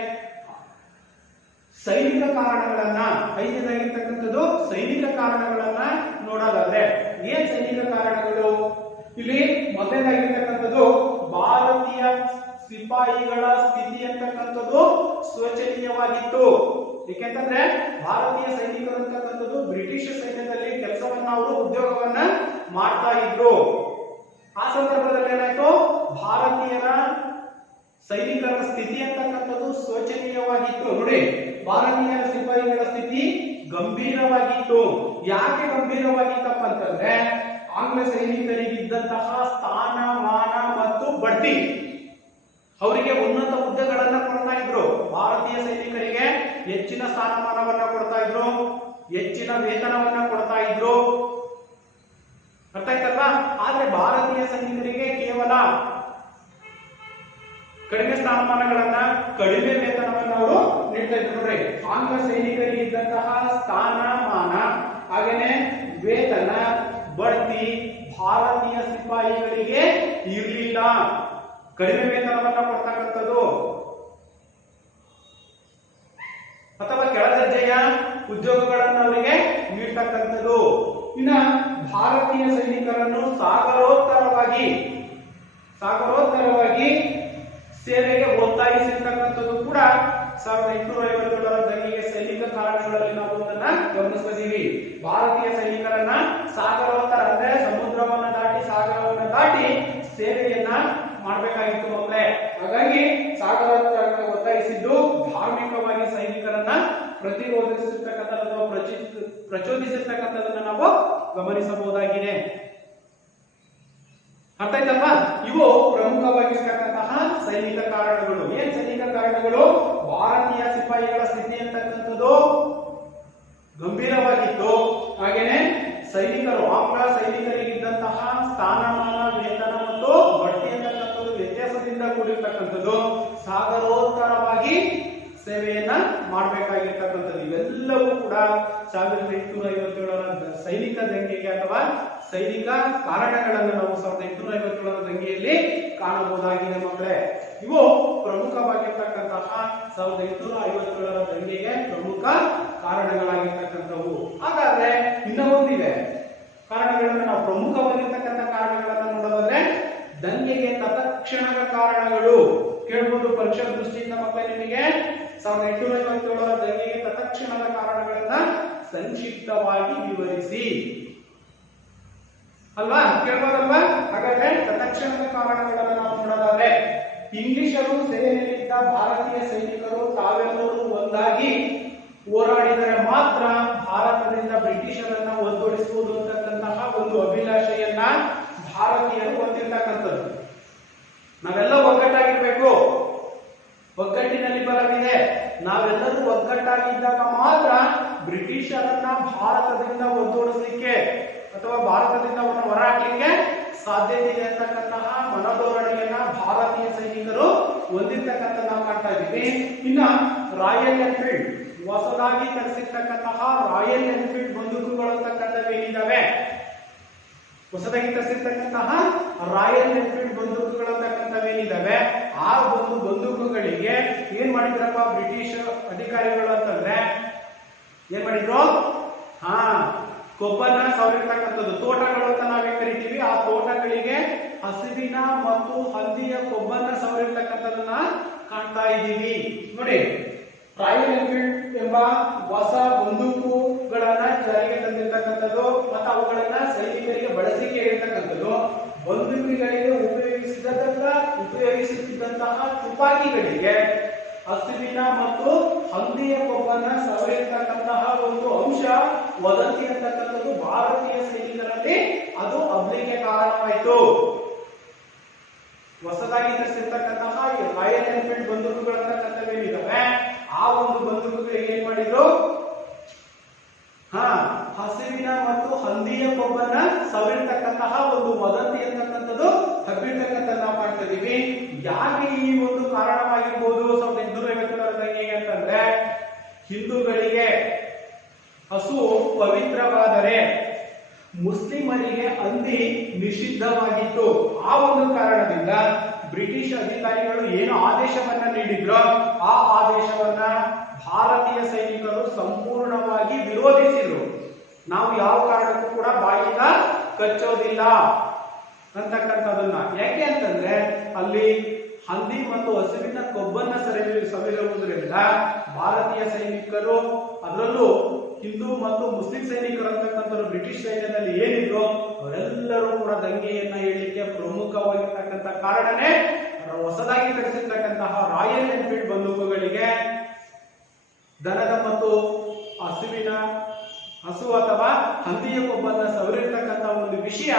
ಸೈನಿಕ ಕಾರಣಗಳನ್ನ, ಐದನೇದಾಗಿರ್ತಕ್ಕಂಥದ್ದು ಸೈನಿಕ ಕಾರಣಗಳನ್ನ ನೋಡೋದಾದ್ರೆ ಏನ್ ಸೈನಿಕ ಕಾರಣಗಳು? ಇಲ್ಲಿ ಮೊದಲನೇದಾಗಿರ್ತಕ್ಕಂಥದ್ದು ಭಾರತೀಯ ಸಿಪಾಯಿಗಳ ಸ್ಥಿತಿ ಅಂತಕ್ಕಂಥದ್ದು ಶೋಚನೀಯವಾಗಿತ್ತು. ಏಕೆಂತಂದ್ರೆ ಭಾರತೀಯ ಸೈನಿಕರು ಅಂತಕ್ಕಂಥದ್ದು ಬ್ರಿಟಿಷ್ ಸೈನ್ಯದಲ್ಲಿ ಕೆಲಸವನ್ನ ಅವರು ಉದ್ಯೋಗವನ್ನ ಮಾಡ್ತಾ ಇದ್ರು. ಆ ಸಂದರ್ಭದಲ್ಲಿ ಏನಾಯ್ತು, ಭಾರತೀಯರ ಸೈನಿಕರ ಸ್ಥಿತಿ ಅಂತಕ್ಕಂಥದ್ದು ಶೋಚನೀಯವಾಗಿತ್ತು. ನೋಡಿ, ಭಾರತೀಯ ಸಿಪಾಯಿಗಳ ಸ್ಥಿತಿ ಗಂಭೀರವಾಗಿತ್ತು. ಯಾಕೆ ಗಂಭೀರವಾಗಿತ್ತಪ್ಪ ಅಂತಂದ್ರೆ ಆಂಗ್ಲ ಸೈನಿಕರಿಗಿದ್ದಂತಹ ಸ್ಥಾನಮಾನ ಮತ್ತು ಬಡ್ತಿ, ಅವರಿಗೆ ಉನ್ನತ ಹುದ್ದೆಗಳನ್ನ ಕೊಡ್ತಾ ಇದ್ರು. ಭಾರತೀಯ ಸೈನಿಕರಿಗೆ ಹೆಚ್ಚಿನ ಸ್ಥಾನಮಾನವನ್ನ ಕೊಡ್ತಾ ಇದ್ರು, ಹೆಚ್ಚಿನ ವೇತನವನ್ನ ಕೊಡ್ತಾ ಇದ್ರು. ಅರ್ಥ ಆಯ್ತಲ್ವಾ? ಆದ್ರೆ ಭಾರತೀಯ ಸೈನಿಕರಿಗೆ ಕೇವಲ ಕಡಿಮೆ ಸ್ಥಾನಮಾನಗಳನ್ನ, ಕಡಿಮೆ ವೇತನವನ್ನು ಅವರು ನೀಡ್ತಾ ಇದ್ರು. ನೋಡ್ರಿ, ಆಂಗ್ಲ ಸೈನಿಕರಿಗೆ ಇದ್ದಂತಹ ಸ್ಥಾನಮಾನ ಹಾಗೇನೆ ವೇತನ ಬಡ್ತಿ ಭಾರತೀಯ ಸಿಪಾಯಿಗಳಿಗೆ ಇರಲಿಲ್ಲ. ಕಡಿಮೆ ವೇತನವನ್ನ ಕೊಡ್ತಕ್ಕಂಥದ್ದು ಅಥವಾ ಕೆಳದರ್ಜೆಯ ಉದ್ಯೋಗಗಳನ್ನು ಅವರಿಗೆ ನೀಡ್ತಕ್ಕಂಥದ್ದು. ಇನ್ನ ಭಾರತೀಯ ಸೈನಿಕರನ್ನು ಸಾಗರೋತ್ತರವಾಗಿ ಸೇವೆಗೆ ಒತ್ತಾಯಿಸಿರ್ತಕ್ಕಂಥದ್ದು ಕೂಡ 1857ರ ದಂಗೆಗೆ ಸೈನಿಕ ಕಾರಣಗಳಲ್ಲಿ ನಾವು ಅದನ್ನ ಗಮನಿಸಿದೀವಿ. ಭಾರತೀಯ ಸೈನಿಕರನ್ನ ಸಾಗರೋತ್ತರ ಅಂದ್ರೆ ಸಮುದ್ರವನ್ನ ದಾಟಿ, ಸಾಗರವನ್ನ ದಾಟಿ ಸೇವೆಯನ್ನ ಮಾಡಬೇಕಾಗಿತ್ತು ಮಕ್ಕಳೇ. ಹಾಗಾಗಿ ಸಾಗರೋತ್ತರಕ್ಕೆ ಒತ್ತಾಯಿಸಿದ್ದು ಧಾರ್ಮಿಕವಾಗಿ ಸೈನಿಕರನ್ನ ಪ್ರತಿರೋಧಿಸಿರ್ತಕ್ಕಂಥದ್ದು ಅಥವಾ ಪ್ರಚೋದಿಸಿರ್ತಕ್ಕಂಥದ್ದನ್ನ ನಾವು ಗಮನಿಸಬಹುದಾಗಿದೆ. ಅರ್ಥ ಆಯ್ತಲ್ವಾ? ಇವು ಪ್ರಮುಖವಾಗಿರ್ತಕ್ಕಂತಹ ಸೈನಿಕ ಕಾರಣಗಳು. ಏನ್ ಸೈನಿಕ ಕಾರಣಗಳು? ಭಾರತೀಯ ಸಿಪಾಯಿಗಳ ಸ್ಥಿತಿ ಅಂತಕ್ಕಂಥದ್ದು ಗಂಭೀರವಾಗಿತ್ತು. ಹಾಗೇನೆ ಸೈನಿಕರು, ಆಂಗ್ಲ ಸೈನಿಕರಿಗಿದ್ದಂತಹ ಸ್ಥಾನಮಾನ, ವೇತನ ಮತ್ತು ಬಡ್ತಿ ಅಂತಕ್ಕಂಥದ್ದು ವ್ಯತ್ಯಾಸದಿಂದ ಕೂಡಿರ್ತಕ್ಕಂಥದ್ದು. ಸಾಗರೋತ್ತರವಾಗಿ ಸೇವೆಯನ್ನ ಮಾಡಬೇಕಾಗಿರ್ತಕ್ಕಂಥದ್ದು. ಇವೆಲ್ಲವೂ ಕೂಡ 1857ರ ಸೈನಿಕ ದಂಗೆಗೆ ಅಥವಾ ಸೈನಿಕ ಕಾರಣಗಳನ್ನು ನಾವು 1857ರ ದಂಗೆಯಲ್ಲಿ ಕಾಣಬಹುದಾಗಿದೆ ಮಕ್ಕಳೇ. ಇವು ಪ್ರಮುಖವಾಗಿರ್ತಕ್ಕಂತಹ 1857ರ ದಂಗೆಗೆ ಪ್ರಮುಖ ಕಾರಣಗಳಾಗಿರ್ತಕ್ಕಂಥವು. ಹಾಗಾದ್ರೆ ಇನ್ನೂ ಒಂದಿದೆ ಕಾರಣಗಳನ್ನು ನಾವು ಪ್ರಮುಖವಾಗಿರ್ತಕ್ಕಂಥ ಕಾರಣಗಳನ್ನು ನೋಡೋದಾದ್ರೆ ದಂಗೆಗೆ ತತ್ಕ್ಷಣದ ಕಾರಣಗಳು ಕೇಳಬಹುದು ಪರೀಕ್ಷಾ ದೃಷ್ಟಿಯಿಂದ ಮಕ್ಕಳೇ. ನಿಮಗೆ 1857ರ ದಂಗೆಗೆ ತತ್ಕ್ಷಣದ ಕಾರಣಗಳನ್ನ ಸಂಕ್ಷಿಪ್ತವಾಗಿ ವಿವರಿಸಿ ಅಲ್ವಾ, ಕೇಳ್ಬೋದಲ್ವಾ? ಹಾಗಾದ್ರೆ ತತ್ಕ್ಷಣದ ಕಾರಣಗಳನ್ನು ನಾವು ನೋಡೋದಾದ್ರೆ ಇಂಗ್ಲಿಷರು ಸೇನೆಯಲ್ಲಿದ್ದ ಭಾರತೀಯ ಸೈನಿಕರು ತಾವೆಲ್ಲರೂ ಒಂದಾಗಿ ಹೋರಾಡಿದರೆ ಮಾತ್ರ ಭಾರತದಿಂದ ಬ್ರಿಟಿಷರನ್ನ ಒದ್ದೊಡಿಸುವುದು ಅಂತಕ್ಕಂತಹ ಒಂದು ಅಭಿಲಾಷೆಯನ್ನ ಭಾರತೀಯರು ಹೊಂದಿರ್ತಕ್ಕಂಥದ್ದು. ನಾವೆಲ್ಲ ಒಗ್ಗಟ್ಟಾಗಿರ್ಬೇಕು, ಒಗ್ಗಟ್ಟಿನಲ್ಲಿ ಬಲವಿದೆ. ನಾವೆಲ್ಲರೂ ಒಗ್ಗಟ್ಟಾಗಿದ್ದಾಗ ಮಾತ್ರ ಬ್ರಿಟಿಷರನ್ನ ಭಾರತದಿಂದ ಒದ್ದೊಡಿಸಲಿಕ್ಕೆ ಅಥವಾ ಭಾರತದಿಂದ ಅವನ್ನ ಹೊರಹಾಕಲಿಕ್ಕೆ ಸಾಧ್ಯತೆ ಇದೆ ಅಂತಕ್ಕಂತಹ ಮನೋಧೋರಣೆಯನ್ನ ಭಾರತೀಯ ಸೈನಿಕರು ಹೊಂದಿರ್ತಕ್ಕಂಥ ನಾವು ಕಾಣ್ತಾ ಇದ್ದೀವಿ. ಇನ್ನ ರಾಯಲ್ ಎನ್ಫೀಲ್ಡ್ ಹೊಸದಾಗಿ ತರಿಸಿರ್ತಕ್ಕಂತಹ ರಾಯಲ್ ಎನ್ಫೀಲ್ಡ್ ಬಂದೂಕುಗಳು ಅಂತಕ್ಕಂಥವೇನಿದ್ದಾವೆ, ಹೊಸದಾಗಿ ತರಿಸಿರ್ತಕ್ಕಂತಹ ರಾಯಲ್ ಎನ್ಫೀಲ್ಡ್ ಬಂದೂಕುಗಳು ಅಂತಕ್ಕಂಥವೇನಿದ್ದಾವೆ, ಆ ಒಂದು ಬಂದೂಕುಗಳಿಗೆ ಏನ್ ಮಾಡಿದ್ರಪ್ಪ ಬ್ರಿಟಿಷ್ ಅಧಿಕಾರಿಗಳು ಅಂತಂದ್ರೆ ಏನ್ ಮಾಡಿದ್ರು? ಕೊಬ್ಬನ್ನ ಸವರಿರ್ತಕ್ಕಂಥದ್ದು, ತೋಟಗಳು ಅಂತ ನಾವೇ ಕರಿತೀವಿ. ಆ ತೋಟಗಳಿಗೆ ಹಸುವಿನ ಮತ್ತು ಹಂದಿಯ ಕೊಬ್ಬನ್ನ ಸವರಿರ್ತಕ್ಕಂಥದನ್ನ ಕಾಣ್ತಾ ಇದ್ದೀವಿ. ನೋಡಿ, ರಾಯಲ್ ಎನ್ಫೀಲ್ಡ್ ಎಂಬ ಹೊಸ ಬಂದೂಕುಗಳನ್ನ ಜಾರಿಗೆ ತಂದಿರ್ತಕ್ಕಂಥದ್ದು ಮತ್ತು ಅವುಗಳನ್ನ ಸೈನಿಕರಿಗೆ ಬಳಸಲಿಕ್ಕೆ ಇರತಕ್ಕಂಥದ್ದು. ಬಂದೂಕುಗಳಿಗೆ ಉಪಯೋಗಿಸುತ್ತಿದ್ದಂತಹ ತುಪಾಕಿಗಳಿಗೆ ಹಸುವಿನ ಮತ್ತು ಹಂದಿಯ ಕೊಬ್ಬನ್ನ ಸವರಿರ್ತಕ್ಕಂತಹ ಒಂದು ಅಂಶ ವದಂತಿ ಅಂತಕ್ಕಂಥದ್ದು ಭಾರತೀಯ ಸೈನಿಕರಲ್ಲಿ ಅದು ಹಬ್ಲಿಕ್ಕೆ ಕಾರಣವಾಯಿತು. ಹೊಸದಾಗಿ ತರಿಸಿರ್ತಕ್ಕಂತಹ ರಾಯಲ್ ಎನ್ಫೀಲ್ಡ್ ಬಂದೂಕುಗಳಂತಕ್ಕಂಥವೇನಿದ್ದಾವೆ, ಆ ಒಂದು ಬಂದೂಕುಗಳಿಗೆ ಏನ್ ಮಾಡಿದ್ರು? ಹಸುವಿನ ಮತ್ತು ಹಂದಿಯ ಕೊಬ್ಬನ್ನ ಸವರಿರ್ತಕ್ಕಂತಹ ಒಂದು ವದಂತಿ ಅಂತಕ್ಕಂಥದ್ದು ಹಬ್ಬಿರ್ತಕ್ಕಂಥ ನಾವು ಕಾಣ್ತಾ ಇದೀವಿ. ಯಾಕೆ ಈ ಒಂದು ಕಾರಣವಾಗಿರ್ಬೋದು 1857ರ ದಂಗೆಗೆ ಅಂತಂದ್ರೆ ಹಿಂದೂಗಳಿಗೆ ಹಸು ಪವಿತ್ರವಾದರೆ ಮುಸ್ಲಿಮರಿಗೆ ಹಂದಿ ನಿಷಿದ್ಧವಾಗಿತ್ತು. ಆ ಒಂದು ಕಾರಣದಿಂದ ಬ್ರಿಟಿಷ್ ಅಧಿಕಾರಿಗಳು ಏನು ಆದೇಶವನ್ನ ನೀಡಿದ್ರೋ ಆ ಆದೇಶವನ್ನ ಭಾರತೀಯ ಸೈನಿಕರು ಸಂಪೂರ್ಣವಾಗಿ ವಿರೋಧಿಸಿದ್ರು. ನಾವು ಯಾವ ಕಾರಣಕ್ಕೂ ಕೂಡ ಬಾಯಿನ ಕಚ್ಚೋದಿಲ್ಲ ಅಂತಕ್ಕಂಥದನ್ನ. ಯಾಕೆ ಅಂತಂದ್ರೆ ಅಲ್ಲಿ ಹಂದಿ ಮತ್ತು ಹಸುವಿನ ಕೊಬ್ಬನ್ನ ಸವಿರುವುದರಿಂದ ಭಾರತೀಯ ಸೈನಿಕರು, ಅದರಲ್ಲೂ ಹಿಂದೂ ಮತ್ತು ಮುಸ್ಲಿಂ ಸೈನಿಕರು ಅಂತಕ್ಕಂಥವ್ರು ಬ್ರಿಟಿಷ್ ಸೈನ್ಯದಲ್ಲಿ ಏನಿದ್ರು ಅವರೆಲ್ಲರೂ ಕೂಡ ದಂಗೆಯನ್ನ ಹೇಳಲಿಕ್ಕೆ ಪ್ರಮುಖವಾಗಿರ್ತಕ್ಕಂಥ ಕಾರಣನೇ ಹೊಸದಾಗಿ ತರಿಸಿರ್ತಕ್ಕಂತಹ ರಾಯಲ್ ಎನ್ಫೀಲ್ಡ್ ಬಂದೂಕುಗಳಿಗೆ ದನದ ಮತ್ತು ಹಸು ಅಥವಾ ಹಂದಿಯ ಕೊಬ್ಬನ್ನ ಸವರಿರ್ತಕ್ಕಂಥ ಒಂದು ವಿಷಯ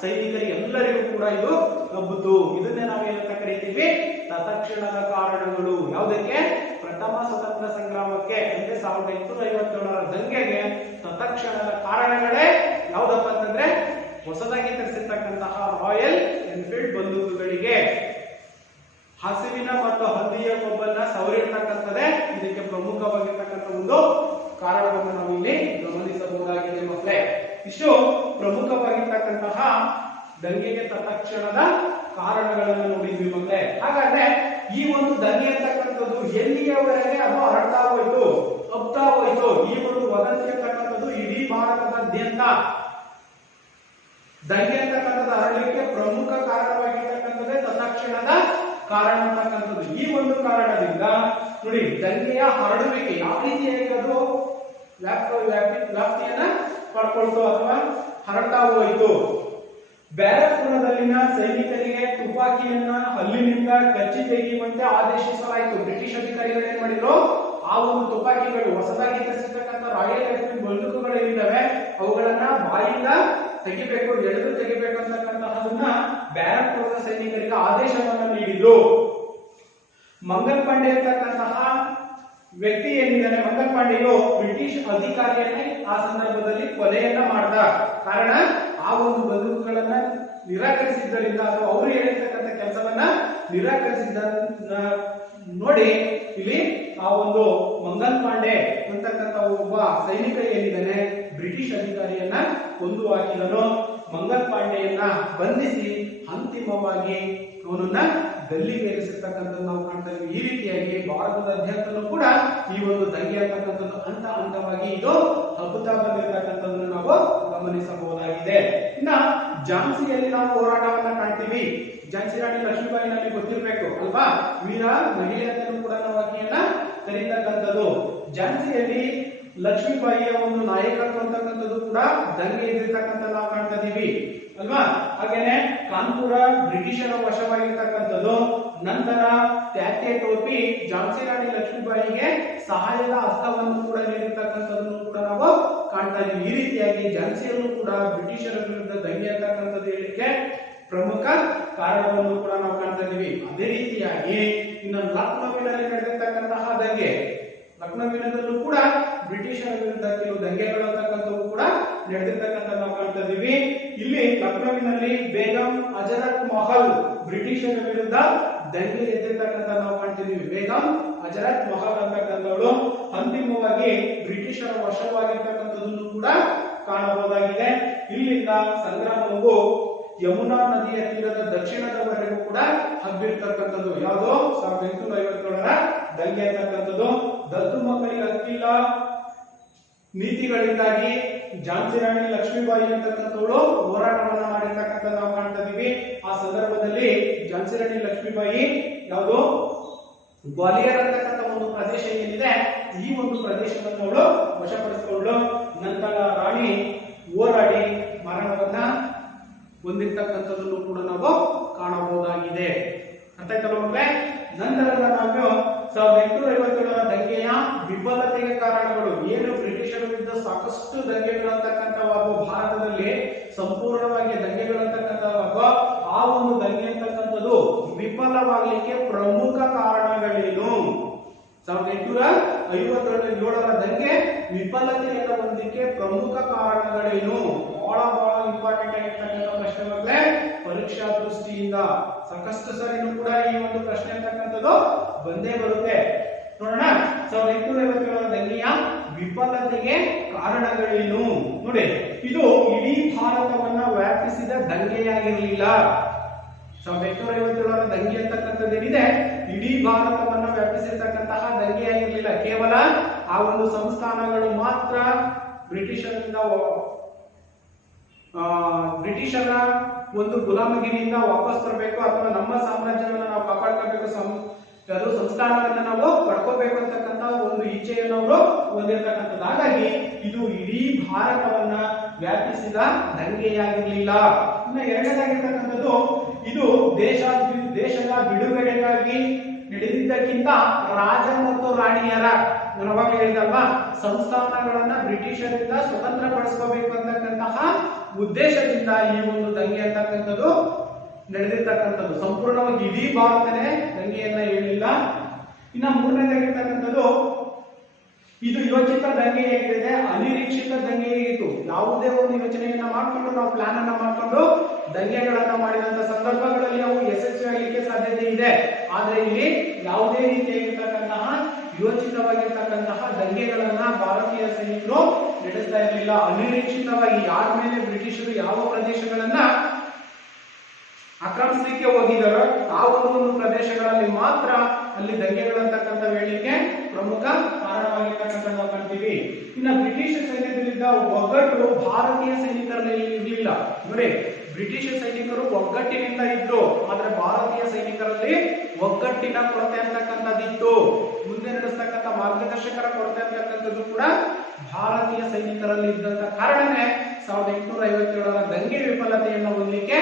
ಸೈನಿಕರಿಗೆ ಎಲ್ಲರಿಗೂ ಕೂಡ ಇದು ಹಬ್ಬುದು. ಇದನ್ನೇ ನಾವು ಏನಂತ ಕರಿತೀವಿ, ತತ್ಕ್ಷಣದ ಕಾರಣಗಳು. ಯಾವುದಕ್ಕೆ? ಪ್ರಥಮ ಸ್ವತಂತ್ರ ಸಂಗ್ರಾಮಕ್ಕೆ ಅಂದ್ರೆ 1857ರ ದಂಗೆಗೆ ತತ್ಕ್ಷಣದ ಕಾರಣಗಳೇ ಯಾವ್ದಪ್ಪ ಅಂತಂದ್ರೆ ಹೊಸದಾಗಿ ತರಿಸಿರ್ತಕ್ಕಂತಹ ರಾಯಲ್ ಎನ್ಫೀಲ್ಡ್ ಬಂದೂಕುಗಳಿಗೆ ಹಸುವಿನ ಮತ್ತು ಹಂದಿಯ ಕೊಬ್ಬನ್ನ ಸವರಿರ್ತಕ್ಕಂಥದ್ದೇ ಇದಕ್ಕೆ ಪ್ರಮುಖವಾಗಿರ್ತಕ್ಕಂಥ ಒಂದು ಕಾರಣವನ್ನು ನಾವು ಇಲ್ಲಿ ಗಮನಿಸಬಹುದಾಗಿದೆ ಮಕ್ಕಳೇ. ಇಷ್ಟು ಪ್ರಮುಖವಾಗಿರ್ತಕ್ಕಂತಹ ದಂಗೆಗೆ ತತ್ಕ್ಷಣದ ಕಾರಣಗಳನ್ನು ನೋಡಿದ್ವಿ ಮಕ್ಕಳೇ. ಹಾಗಾದ್ರೆ ಈ ಒಂದು ದಂಗೆ ಅಂತಕ್ಕಂಥದ್ದು ಎಲ್ಲಿಯವರೆಗೆ ಅದು ಹರಡ್ತಾ ಹೋಯ್ತು, ಹಬ್ತಾ ಹೋಯ್ತು, ಈ ಒಂದು ವದಂತಿ ಅಂತಕ್ಕಂಥದ್ದು ಇಡೀ ಭಾರತದಾದ್ಯಂತ ದಂಗೆ ಅಂತಕ್ಕಂಥದ್ದು ಹರಡಲಿಕ್ಕೆ ಪ್ರಮುಖ ಕಾರಣವಾಗಿರ್ತಕ್ಕಂಥದ್ದೇ ತತ್ಕ್ಷಣದ ಕಾರಣ ಅಂತಕ್ಕಂಥದ್ದು. ಈ ಒಂದು ಕಾರಣದಿಂದ ನೋಡಿ ದಂಗೆಯ ಹರಡುವಿಕೆ ಯಾವ ರೀತಿಯಾಗಿ ಅದು ವ್ಯಾಪ್ತಿಯನ್ನ ಪಡ್ಕೊಳ್ತು ಅಥವಾ ಹರಡ್ತಾ ಹೋಯಿತು. ಬ್ಯಾರಕ್ಪುರದಲ್ಲಿನ ಸೈನಿಕರಿಗೆ ತುಪಾಕಿಯನ್ನ ಹಲ್ಲಿನಿಂದ ಕಚ್ಚಿ ತೆಗೆಯುವಂತೆ ಆದೇಶಿಸಲಾಯಿತು. ಬ್ರಿಟಿಷ್ ಅಧಿಕಾರಿಗಳು ಏನ್ ಮಾಡಿದ್ರು, ಆ ಒಂದು ತುಪಾಕಿಗಳು ಹೊಸದಾಗಿ ತರಿಸಿರ್ತಕ್ಕಂಥ ರಾಯಲ್ ಎನ್ಫೀಲ್ಡ್ ಬಂದೂಕುಗಳು ಏನಿದ್ದಾವೆ ಅವುಗಳನ್ನ ಬಾಯಿಂದ ತೆಗಿಬೇಕು, ಎಳೆದು ತೆಗಿಬೇಕು ಅಂತಕ್ಕಂತಹದನ್ನ ಬ್ಯಾರಕ್ಪುರದ ಸೈನಿಕರಿಗೆ ಆದೇಶವನ್ನ ನೀಡಿದ್ರು. ಮಂಗಲ್ ಪಾಂಡೆ ಅಂತಕ್ಕಂತಹ ವ್ಯಕ್ತಿ ಏನಿದ್ದಾನೆ, ಮಂಗಲ್ ಪಾಂಡೆಯು ಬ್ರಿಟಿಷ್ ಅಧಿಕಾರಿಯನ್ನೇ ಆ ಸಂದರ್ಭದಲ್ಲಿ ಕೊಲೆಯನ್ನ ಮಾಡ್ದ. ಕಾರಣ ಆ ಒಂದು ಬಂದೂಕುಗಳನ್ನ ನಿರಾಕರಿಸಿದ್ದರಿಂದ ಅಥವಾ ಅವರು ಹೇಳಿರ್ತಕ್ಕಂಥ ಕೆಲಸವನ್ನ ನಿರಾಕರಿಸಿದ್ದ ನೋಡಿ ಇಲ್ಲಿ ಆ ಒಂದು ಮಂಗಲ್ ಪಾಂಡೆ ಅಂತಕ್ಕಂಥ ಒಬ್ಬ ಸೈನಿಕ ಏನಿದ್ದಾನೆ ಬ್ರಿಟಿಷ್ ಅಧಿಕಾರಿಯನ್ನ ಕೊಂದು ಹಾಕಿದನು. ಮಂಗಲ್ ಪಾಂಡೆಯನ್ನ ಬಂಧಿಸಿ ಅಂತಿಮವಾಗಿ ಅವನನ್ನ ಗಲ್ಲಿಗೇರಿಸಿರ್ತಕ್ಕಂಥದ್ದು ನಾವು ಕಾಣ್ತಾ ಇದ್ದೀವಿ. ಈ ರೀತಿಯಾಗಿ ಭಾರತದಾದ್ಯಂತಲೂ ಕೂಡ ಈ ಒಂದು ದಂಗೆ ಅಂತಕ್ಕಂಥದ್ದು ಹಂತವಾಗಿ ಇದು ಹಬ್ಬುತ್ತಾ ಬಂದಿರತಕ್ಕಂಥದ್ದನ್ನು ನಾವು ಗಮನಿಸಬಹುದಾಗಿದೆ. ಇನ್ನ ಝಾನ್ಸಿಯಲ್ಲಿ ನಾವು ಹೋರಾಟವನ್ನ ಕಾಣ್ತೀವಿ. ಝಾನ್ಸಿ ರಾಣಿ ಲಕ್ಷ್ಮೀಬಾಯಿ ನಮಗೆ ಗೊತ್ತಿರಬೇಕು ಅಲ್ವಾ, ವೀರ ಮಹಿಳೆ ಅಂತಲೂ ಕೂಡ ನಾವು ಆಕೆಯನ್ನ ಕರೀತಕ್ಕಂಥದ್ದು. ಝಾನ್ಸಿಯಲ್ಲಿ ಲಕ್ಷ್ಮೀಬಾಯಿಯ ಒಂದು ನಾಯಕತ್ವ ಅಂತಕ್ಕಂಥದ್ದು ಕೂಡ ದಂಗೆ ಇದ್ದಿರ್ತಕ್ಕಂಥ ನಾವು ಕಾಣ್ತಾ ಇದೀವಿ ಅಲ್ವಾ. ಹಾಗೇನೆ ಕಾನ್ಪುರ ಬ್ರಿಟಿಷರ ವಶವಾಗಿರ್ತಕ್ಕಂಥದ್ದು. ನಂತರ ತ್ಯಾತೆ ಟೋಪಿ ಝಾನ್ಸಿ ರಾಣಿ ಲಕ್ಷ್ಮೀಬಾಯಿಗೆ ಸಹಾಯದ ಹಸ್ತವನ್ನು ಕೂಡ ನೀಡಿರ್ತಕ್ಕಂಥದ್ದನ್ನು ಕೂಡ ನಾವು ಕಾಣ್ತಾ ಇದೀವಿ. ಈ ರೀತಿಯಾಗಿ ಝಾನ್ಸಿಯಲ್ಲೂ ಕೂಡ ಬ್ರಿಟಿಷರ ವಿರುದ್ಧ ದಂಗೆ ಅಂತಕ್ಕಂಥದ್ದು ಹೇಳಿಕೆ ಪ್ರಮುಖ ಕಾರಣವನ್ನು ಕೂಡ ನಾವು ಕಾಣ್ತಾ ಇದೀವಿ. ಅದೇ ರೀತಿಯಾಗಿ ಇನ್ನು ಲಕ್ನೋವಿನಲ್ಲಿ ನಡೆದಿರ್ತಕ್ಕಂತಹ ದಂಗೆ, ಲಕ್ನೋವಿನಲ್ಲೂ ಕೂಡ ಬ್ರಿಟಿಷರ ವಿರುದ್ಧ ಕೆಲವು ದಂಗೆಗಳು ಅಂತಕ್ಕಂಥವು ಕೂಡ ನಡೆದಿರ್ತಕ್ಕಂಥ ನಾವು ಕಾಣ್ತಾ ಇದೀವಿ. ಇಲ್ಲಿ ಲಕ್ನೋವಿನಲ್ಲಿ ಬೇಗಂ ಹಜರತ್ ಮಹಲ್ ಬ್ರಿಟಿಷರ ವಿರುದ್ಧ ದಂಗೆ ಎದ್ದಿರ್ತಕ್ಕಂಥ ನಾವು ಕಾಣ್ತಿದೀವಿ. ಬೇಗಂ ಹಜರತ್ ಮಹಲ್ ಅಂತಕ್ಕಂಥವಳು ಅಂತಿಮವಾಗಿ ಬ್ರಿಟಿಷರ ವಶವಾಗಿರ್ತಕ್ಕಂಥದ್ದನ್ನು ಕೂಡ ಕಾಣಬಹುದಾಗಿದೆ. ಇಲ್ಲಿಂದ ಸಂಗ್ರಾಮವು ಯಮುನಾ ನದಿಯ ತೀರದ ದಕ್ಷಿಣದವರೆಗೂ ಕೂಡ ಹಬ್ಬಿರ್ತಕ್ಕಂಥದ್ದು. ಯಾವುದೋ 1857ರ ದಂಗೆ ಅಂತಕ್ಕಂಥದ್ದು. ದತ್ತು ಮಕ್ಕಳಿಗೆ ಹಕ್ಕಿಲ್ಲ ನೀತಿಗಳಿಂದಾಗಿ ಝಾನ್ಸಿ ರಾಣಿ ಲಕ್ಷ್ಮೀಬಾಯಿ ಅಂತಕ್ಕಂಥವಳು ಹೋರಾಟವನ್ನ ಮಾಡಿರ್ತಕ್ಕಂಥ ನಾವು ಕಾಣ್ತಾ ಇದೀವಿ. ಆ ಸಂದರ್ಭದಲ್ಲಿ ಝಾನ್ಸಿ ರಾಣಿ ಲಕ್ಷ್ಮೀಬಾಯಿ ಯಾವುದು ಗ್ವಾಲಿಯರ್ ಅಂತಕ್ಕಂಥ ಒಂದು ಪ್ರದೇಶ ಏನಿದೆ ಈ ಒಂದು ಪ್ರದೇಶವನ್ನು ಅವಳು ವಶಪಡಿಸಿಕೊಂಡು ನಂತರ ರಾಣಿ ಹೋರಾಡಿ ಮರಣವನ್ನ ಹೊಂದಿರ್ತಕ್ಕಂಥದ್ದನ್ನು ಕೂಡ ನಾವು ಕಾಣಬಹುದಾಗಿದೆ. ಅರ್ಥ ಆಯ್ತಲ್ಲ ಮಕ್ಕಳೇ. ನಂತರ ನಾವು 1857ರ ದಂಗೆಯ ವಿಫಲತೆಗೆ ಕಾರಣಗಳು ಏನು, ಬ್ರಿಟಿಷರ ವಿರುದ್ಧ ಸಾಕಷ್ಟು ದಂಗೆಗಳಂತಕ್ಕಂಥವು ಭಾರತದಲ್ಲಿ ಸಂಪೂರ್ಣವಾಗಿ ದಂಗೆಗಳಂತಕ್ಕಂಥವು, ಆ ಒಂದು ದಂಗೆ ಅಂತಕ್ಕಂಥದ್ದು ವಿಫಲವಾಗಲಿಕ್ಕೆ ಪ್ರಮುಖ ಕಾರಣಗಳೇನು? 1857ರ ದಂಗೆ ವಿಫಲತೆಯನ್ನು ಹೊಂದಲಿಕ್ಕೆ ಪ್ರಮುಖ ಕಾರಣಗಳೇನು? ಬಹಳ ಇಂಪಾರ್ಟೆಂಟ್ ಆಗಿರ್ತಕ್ಕಂಥ ಪ್ರಶ್ನೆ ಮಕ್ಕಳೇ. ಪರೀಕ್ಷಾ ದೃಷ್ಟಿಯಿಂದ ಸಾಕಷ್ಟು ಸರಿನೂ ಕೂಡ ಈ ಒಂದು ಪ್ರಶ್ನೆ ಅಂತಕ್ಕಂಥದ್ದು ಬಂದೇ ಬರುತ್ತೆ. ನೋಡೋಣ 1857ರ ದಂಗೆಯ ವಿಫಲತೆಗೆ ಕಾರಣಗಳೇನು ನೋಡಿ. ಇದು ಇಡೀ ಭಾರತವನ್ನ ವ್ಯಾಪಿಸಿದ ದಂಗೆಯಾಗಿರಲಿಲ್ಲ. 1857ರ ದಂಗೆ ಅಂತಕ್ಕಂಥದ್ದು ಏನಿದೆ ಇಡೀ ಭಾರತವನ್ನ ವ್ಯಾಪಿಸಿರ್ತಕ್ಕಂತಹ ದಂಗೆ ಆಗಿರ್ಲಿಲ್ಲ. ಕೇವಲ ಆ ಒಂದು ಸಂಸ್ಥಾನಗಳು ಮಾತ್ರ ಬ್ರಿಟಿಷರ ಒಂದು ಗುಲಾಮಗಿರಿಯಿಂದ ವಾಪಸ್ ಬರಬೇಕು ಅಥವಾ ನಮ್ಮ ಸಾಮ್ರಾಜ್ಯವನ್ನು ನಾವು ಕಾಪಾಡ್ಕೋಬೇಕು, ಅದು ಸಂಸ್ಥಾನವನ್ನ ನಾವು ಪಡ್ಕೋಬೇಕು ಅಂತಕ್ಕಂಥ ಒಂದು ಇಚ್ಛೆಯನ್ನು ಅವರು ಹೊಂದಿರತಕ್ಕಂಥದ್ದು. ಹಾಗಾಗಿ ಇದು ಇಡೀ ಭಾರತವನ್ನ ವ್ಯಾಪಿಸಿದ ದಂಗೆಯಾಗಿರ್ಲಿಲ್ಲ. ಇನ್ನು ಎರಡನೇದಾಗಿರ್ತಕ್ಕಂಥದ್ದು ಇದು ದೇಶದ ಬಿಡುಗಡೆಗಾಗಿ ನಡೆದಿದ್ದಕ್ಕಿಂತ ರಾಜ ಮತ್ತು ರಾಣಿಯರ, ನಾನು ಅವಾಗ ಹೇಳಿದಲ್ವಾ, ಸಂಸ್ಥಾನಗಳನ್ನ ಬ್ರಿಟಿಷರಿಂದ ಸ್ವತಂತ್ರ ಪಡಿಸ್ಕೋಬೇಕು ಅಂತಕ್ಕಂತಹ ಉದ್ದೇಶದಿಂದ ಈ ಒಂದು ದಂಗೆ ಅಂತಕ್ಕಂಥದ್ದು ನಡೆದಿರ್ತಕ್ಕಂಥದ್ದು. ಸಂಪೂರ್ಣವಾಗಿ ಇಡೀ ಭಾರತನೇ ದಂಗೆಯನ್ನ ಹೇಳಿಲ್ಲ. ಇನ್ನ ಮೂರನೇದಾಗಿರ್ತಕ್ಕಂಥದ್ದು ಇದು ಯೋಚಿತ ದಂಗೆ ಹೇಗಿದೆ, ಅನಿರೀಕ್ಷಿತ ದಂಗೆ ಹೇಗಿತ್ತು. ಯಾವುದೇ ಒಂದು ಯೋಚನೆಯನ್ನ ಮಾಡ್ಕೊಂಡು ನಾವು ಪ್ಲಾನ್ ಅನ್ನ ಮಾಡ್ಕೊಂಡು ದಂಗೆಗಳನ್ನ ಮಾಡಿದಂತ ಸಂದರ್ಭಗಳಲ್ಲಿ ಅವು ಯಶಸ್ವಿಯಾಗಲಿಕ್ಕೆ ಸಾಧ್ಯತೆ ಇದೆ. ಆದ್ರೆ ಇಲ್ಲಿ ಯಾವುದೇ ರೀತಿಯಾಗಿರ್ತಕ್ಕಂತಹ ಯೋಚಿತವಾಗಿರ್ತಕ್ಕಂತಹ ದಂಗೆಗಳನ್ನ ಭಾರತೀಯ ಸೈನಿಕರು ನಡೆಸ್ತಾ ಇರಲಿಲ್ಲ. ಅನಿರೀಕ್ಷಿತವಾಗಿ ಯಾರ ಮೇಲೆ ಬ್ರಿಟಿಷರು ಯಾವ ಪ್ರದೇಶಗಳನ್ನ ಆಕ್ರಮಿಸಲಿಕ್ಕೆ ಹೋಗಿದಾರೋ ಆ ಒಂದು ಪ್ರದೇಶಗಳಲ್ಲಿ ಮಾತ್ರ ಅಲ್ಲಿ ದಂಗೆಗಳಂತಕ್ಕಂಥ ವೇಳೆಗೆ ಪ್ರಮುಖ ಕಾರಣವಾಗಿರ್ತಕ್ಕಂಥ ನಾವು ಕಾಣ್ತೀವಿ. ಇನ್ನ ಬ್ರಿಟಿಷ್ ಸೈನ್ಯದಲ್ಲಿದ್ದ ಒಗ್ಗಟ್ಟು ಭಾರತೀಯ ಸೈನಿಕರಲ್ಲಿ ಇರಲಿಲ್ಲ. ನೋಡಿ, ಬ್ರಿಟಿಷ್ ಸೈನಿಕರು ಒಗ್ಗಟ್ಟಿನಿಂದ ಇದ್ರು, ಆದ್ರೆ ಭಾರತೀಯ ಸೈನಿಕರಲ್ಲಿ ಒಗ್ಗಟ್ಟಿನ ಕೊರತೆ ಅಂತಕ್ಕಂಥದ್ದಿತ್ತು. ಮುಂದೆ ನಡೆಸ್ತಕ್ಕಂಥ ಮಾರ್ಗದರ್ಶಕರ ಕೊರತೆ ಅಂತಕ್ಕಂಥದ್ದು ಕೂಡ ಭಾರತೀಯ ಸೈನಿಕರಲ್ಲಿ ಇದ್ದಂತ ಕಾರಣನೇ 1857ರ ದಂಗೆ ವಿಫಲತೆಯನ್ನು ಹೊಂದಲಿಕ್ಕೆ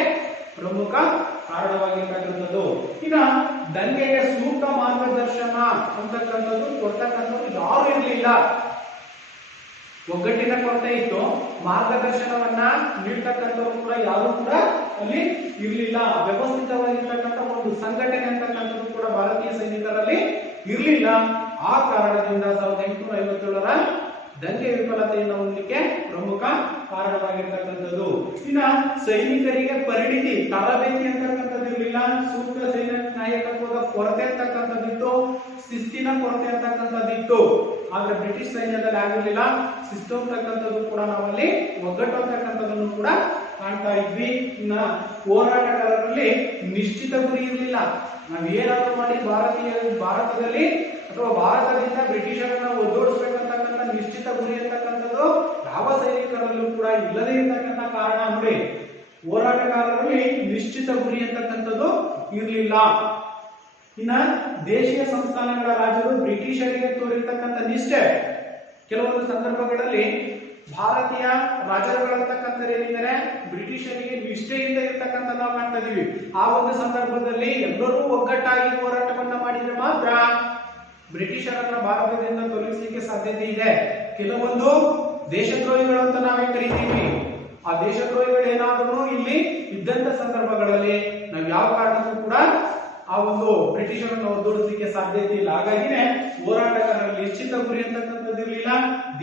ಪ್ರಮುಖ ಕಾರಣವಾಗಿರ್ತಕ್ಕಂಥದ್ದು. ಇನ್ನ ದಂಗೆಗೆ ಸೂಕ್ತ ಮಾರ್ಗದರ್ಶನ ಅಂತಕ್ಕಂಥದ್ದು ಕೊಡ್ತಕ್ಕಂಥದ್ದು ಯಾರು ಇರಲಿಲ್ಲ. ಒಗ್ಗಟ್ಟಿನ ಕೊರತೆ ಇತ್ತು, ಮಾರ್ಗದರ್ಶನವನ್ನ ನೀಡ್ತಕ್ಕಂಥವ್ರು ಕೂಡ ಯಾರು ಕೂಡ ಅಲ್ಲಿ ಇರಲಿಲ್ಲ. ವ್ಯವಸ್ಥಿತವಾಗಿರ್ತಕ್ಕಂಥ ಒಂದು ಸಂಘಟನೆ ಅಂತಕ್ಕಂಥದ್ದು ಕೂಡ ಭಾರತೀಯ ಸೈನಿಕರಲ್ಲಿ ಇರಲಿಲ್ಲ. ಆ ಕಾರಣದಿಂದ 1857ರ ದಂಗೆ ವಿಫಲತೆಯನ್ನು ಹೊಂದಲಿಕ್ಕೆ ಪ್ರಮುಖ ಕಾರಣವಾಗಿರ್ತಕ್ಕಂಥದ್ದು. ಇನ್ನ ಸೈನಿಕರಿಗೆ ಪರಿಣಿತಿ, ತರಬೇತಿ ಅಂತಕ್ಕಂಥದ್ದು ಇರಲಿಲ್ಲ. ಸೂಕ್ತ ಸೈನ್ಯ ನಾಯಕತ್ವದ ಕೊರತೆ ಅಂತಕ್ಕಂಥದ್ದಿತ್ತು, ಶಿಸ್ತಿನ ಕೊರತೆ ಅಂತಕ್ಕಂಥದ್ದಿತ್ತು. ಆದ್ರೆ ಬ್ರಿಟಿಷ್ ಸೈನ್ಯದಲ್ಲಿ ಆಗಿರಲಿಲ್ಲ. ಶಿಸ್ತು ಅಂತಕ್ಕಂಥದ್ದು ಕೂಡ ನಾವಲ್ಲಿ ಒಗ್ಗಟ್ಟು ಅಂತಕ್ಕಂಥದ್ದನ್ನು ಕೂಡ ಕಾಣ್ತಾ ಇದ್ವಿ. ಇನ್ನ ಹೋರಾಟಗಾರರಲ್ಲಿ ನಿಶ್ಚಿತ ಗುರಿ ಇರಲಿಲ್ಲ. ನಾವ್ ಏನಾದ್ರೂ ಮಾಡಿ ಭಾರತದಲ್ಲಿ ಅಥವಾ ಭಾರತದಿಂದ ಬ್ರಿಟಿಷರನ್ನ ಒದ್ದೋಡಿಸ್ಬೇಕಂತಕ್ಕಂಥ ನಿಶ್ಚಿತ ಗುರಿ ಅಂತಕ್ಕಂಥದ್ದು ಯಾವ ಸೈನಿಕರಲ್ಲೂ ಕೂಡ ಇಲ್ಲದೇ ಇರ್ತಕ್ಕಂಥ ಕಾರಣ ನೋಡಿ, ಹೋರಾಟಗಾರರಲ್ಲಿ ನಿಶ್ಚಿತ ಗುರಿ ಅಂತಕ್ಕಂಥದ್ದು ಇರಲಿಲ್ಲ. ಇನ್ನ ದೇಶೀಯ ಸಂಸ್ಥಾನಗಳ ರಾಜರು ಬ್ರಿಟಿಷರಿಗೆ ತೋರಿರ್ತಕ್ಕಂಥ ನಿಷ್ಠೆ, ಕೆಲವೊಂದು ಸಂದರ್ಭಗಳಲ್ಲಿ ಭಾರತೀಯ ರಾಜರುಗಳಂತಕ್ಕಂಥದ್ದು ಏನಿದ್ದಾರೆ ಬ್ರಿಟಿಷರಿಗೆ ನಿಷ್ಠೆಯಿಂದ ಇರ್ತಕ್ಕಂಥ ನಾವು ಕಾಣ್ತಾ ಇದೀವಿ. ಆ ಒಂದು ಸಂದರ್ಭದಲ್ಲಿ ಎಲ್ಲರೂ ಒಗ್ಗಟ್ಟಾಗಿ ಹೋರಾಟವನ್ನ ಮಾಡಿದ್ರೆ ಮಾತ್ರ ಬ್ರಿಟಿಷರನ್ನ ಭಾರತದಿಂದ ತೊಲಗಿಸಲಿಕ್ಕೆ ಸಾಧ್ಯತೆ ಇದೆ. ಕೆಲವೊಂದು ದೇಶದ್ರೋಹಿಗಳು ಅಂತ ನಾವೇ ಕರಿತೀವಿ. ಆ ದೇಶದ್ರೋಹಿಗಳು ಏನಾದರೂ ಇಲ್ಲಿ ಇದ್ದಂತ ಸಂದರ್ಭಗಳಲ್ಲಿ ನಾವು ಯಾವ ಕಾರಣಕ್ಕೂ ಕೂಡ ಆ ಒಂದು ಬ್ರಿಟಿಷರನ್ನು ಒದ್ದೋಡಿಸಲಿಕ್ಕೆ ಸಾಧ್ಯತೆ ಇಲ್ಲ. ಹಾಗಾಗಿನೇ ಹೋರಾಟಗಾರರಲ್ಲಿ ನಿಶ್ಚಿತ ಗುರಿ ಅಂತಕ್ಕಂಥದ್ದು ಇರಲಿಲ್ಲ.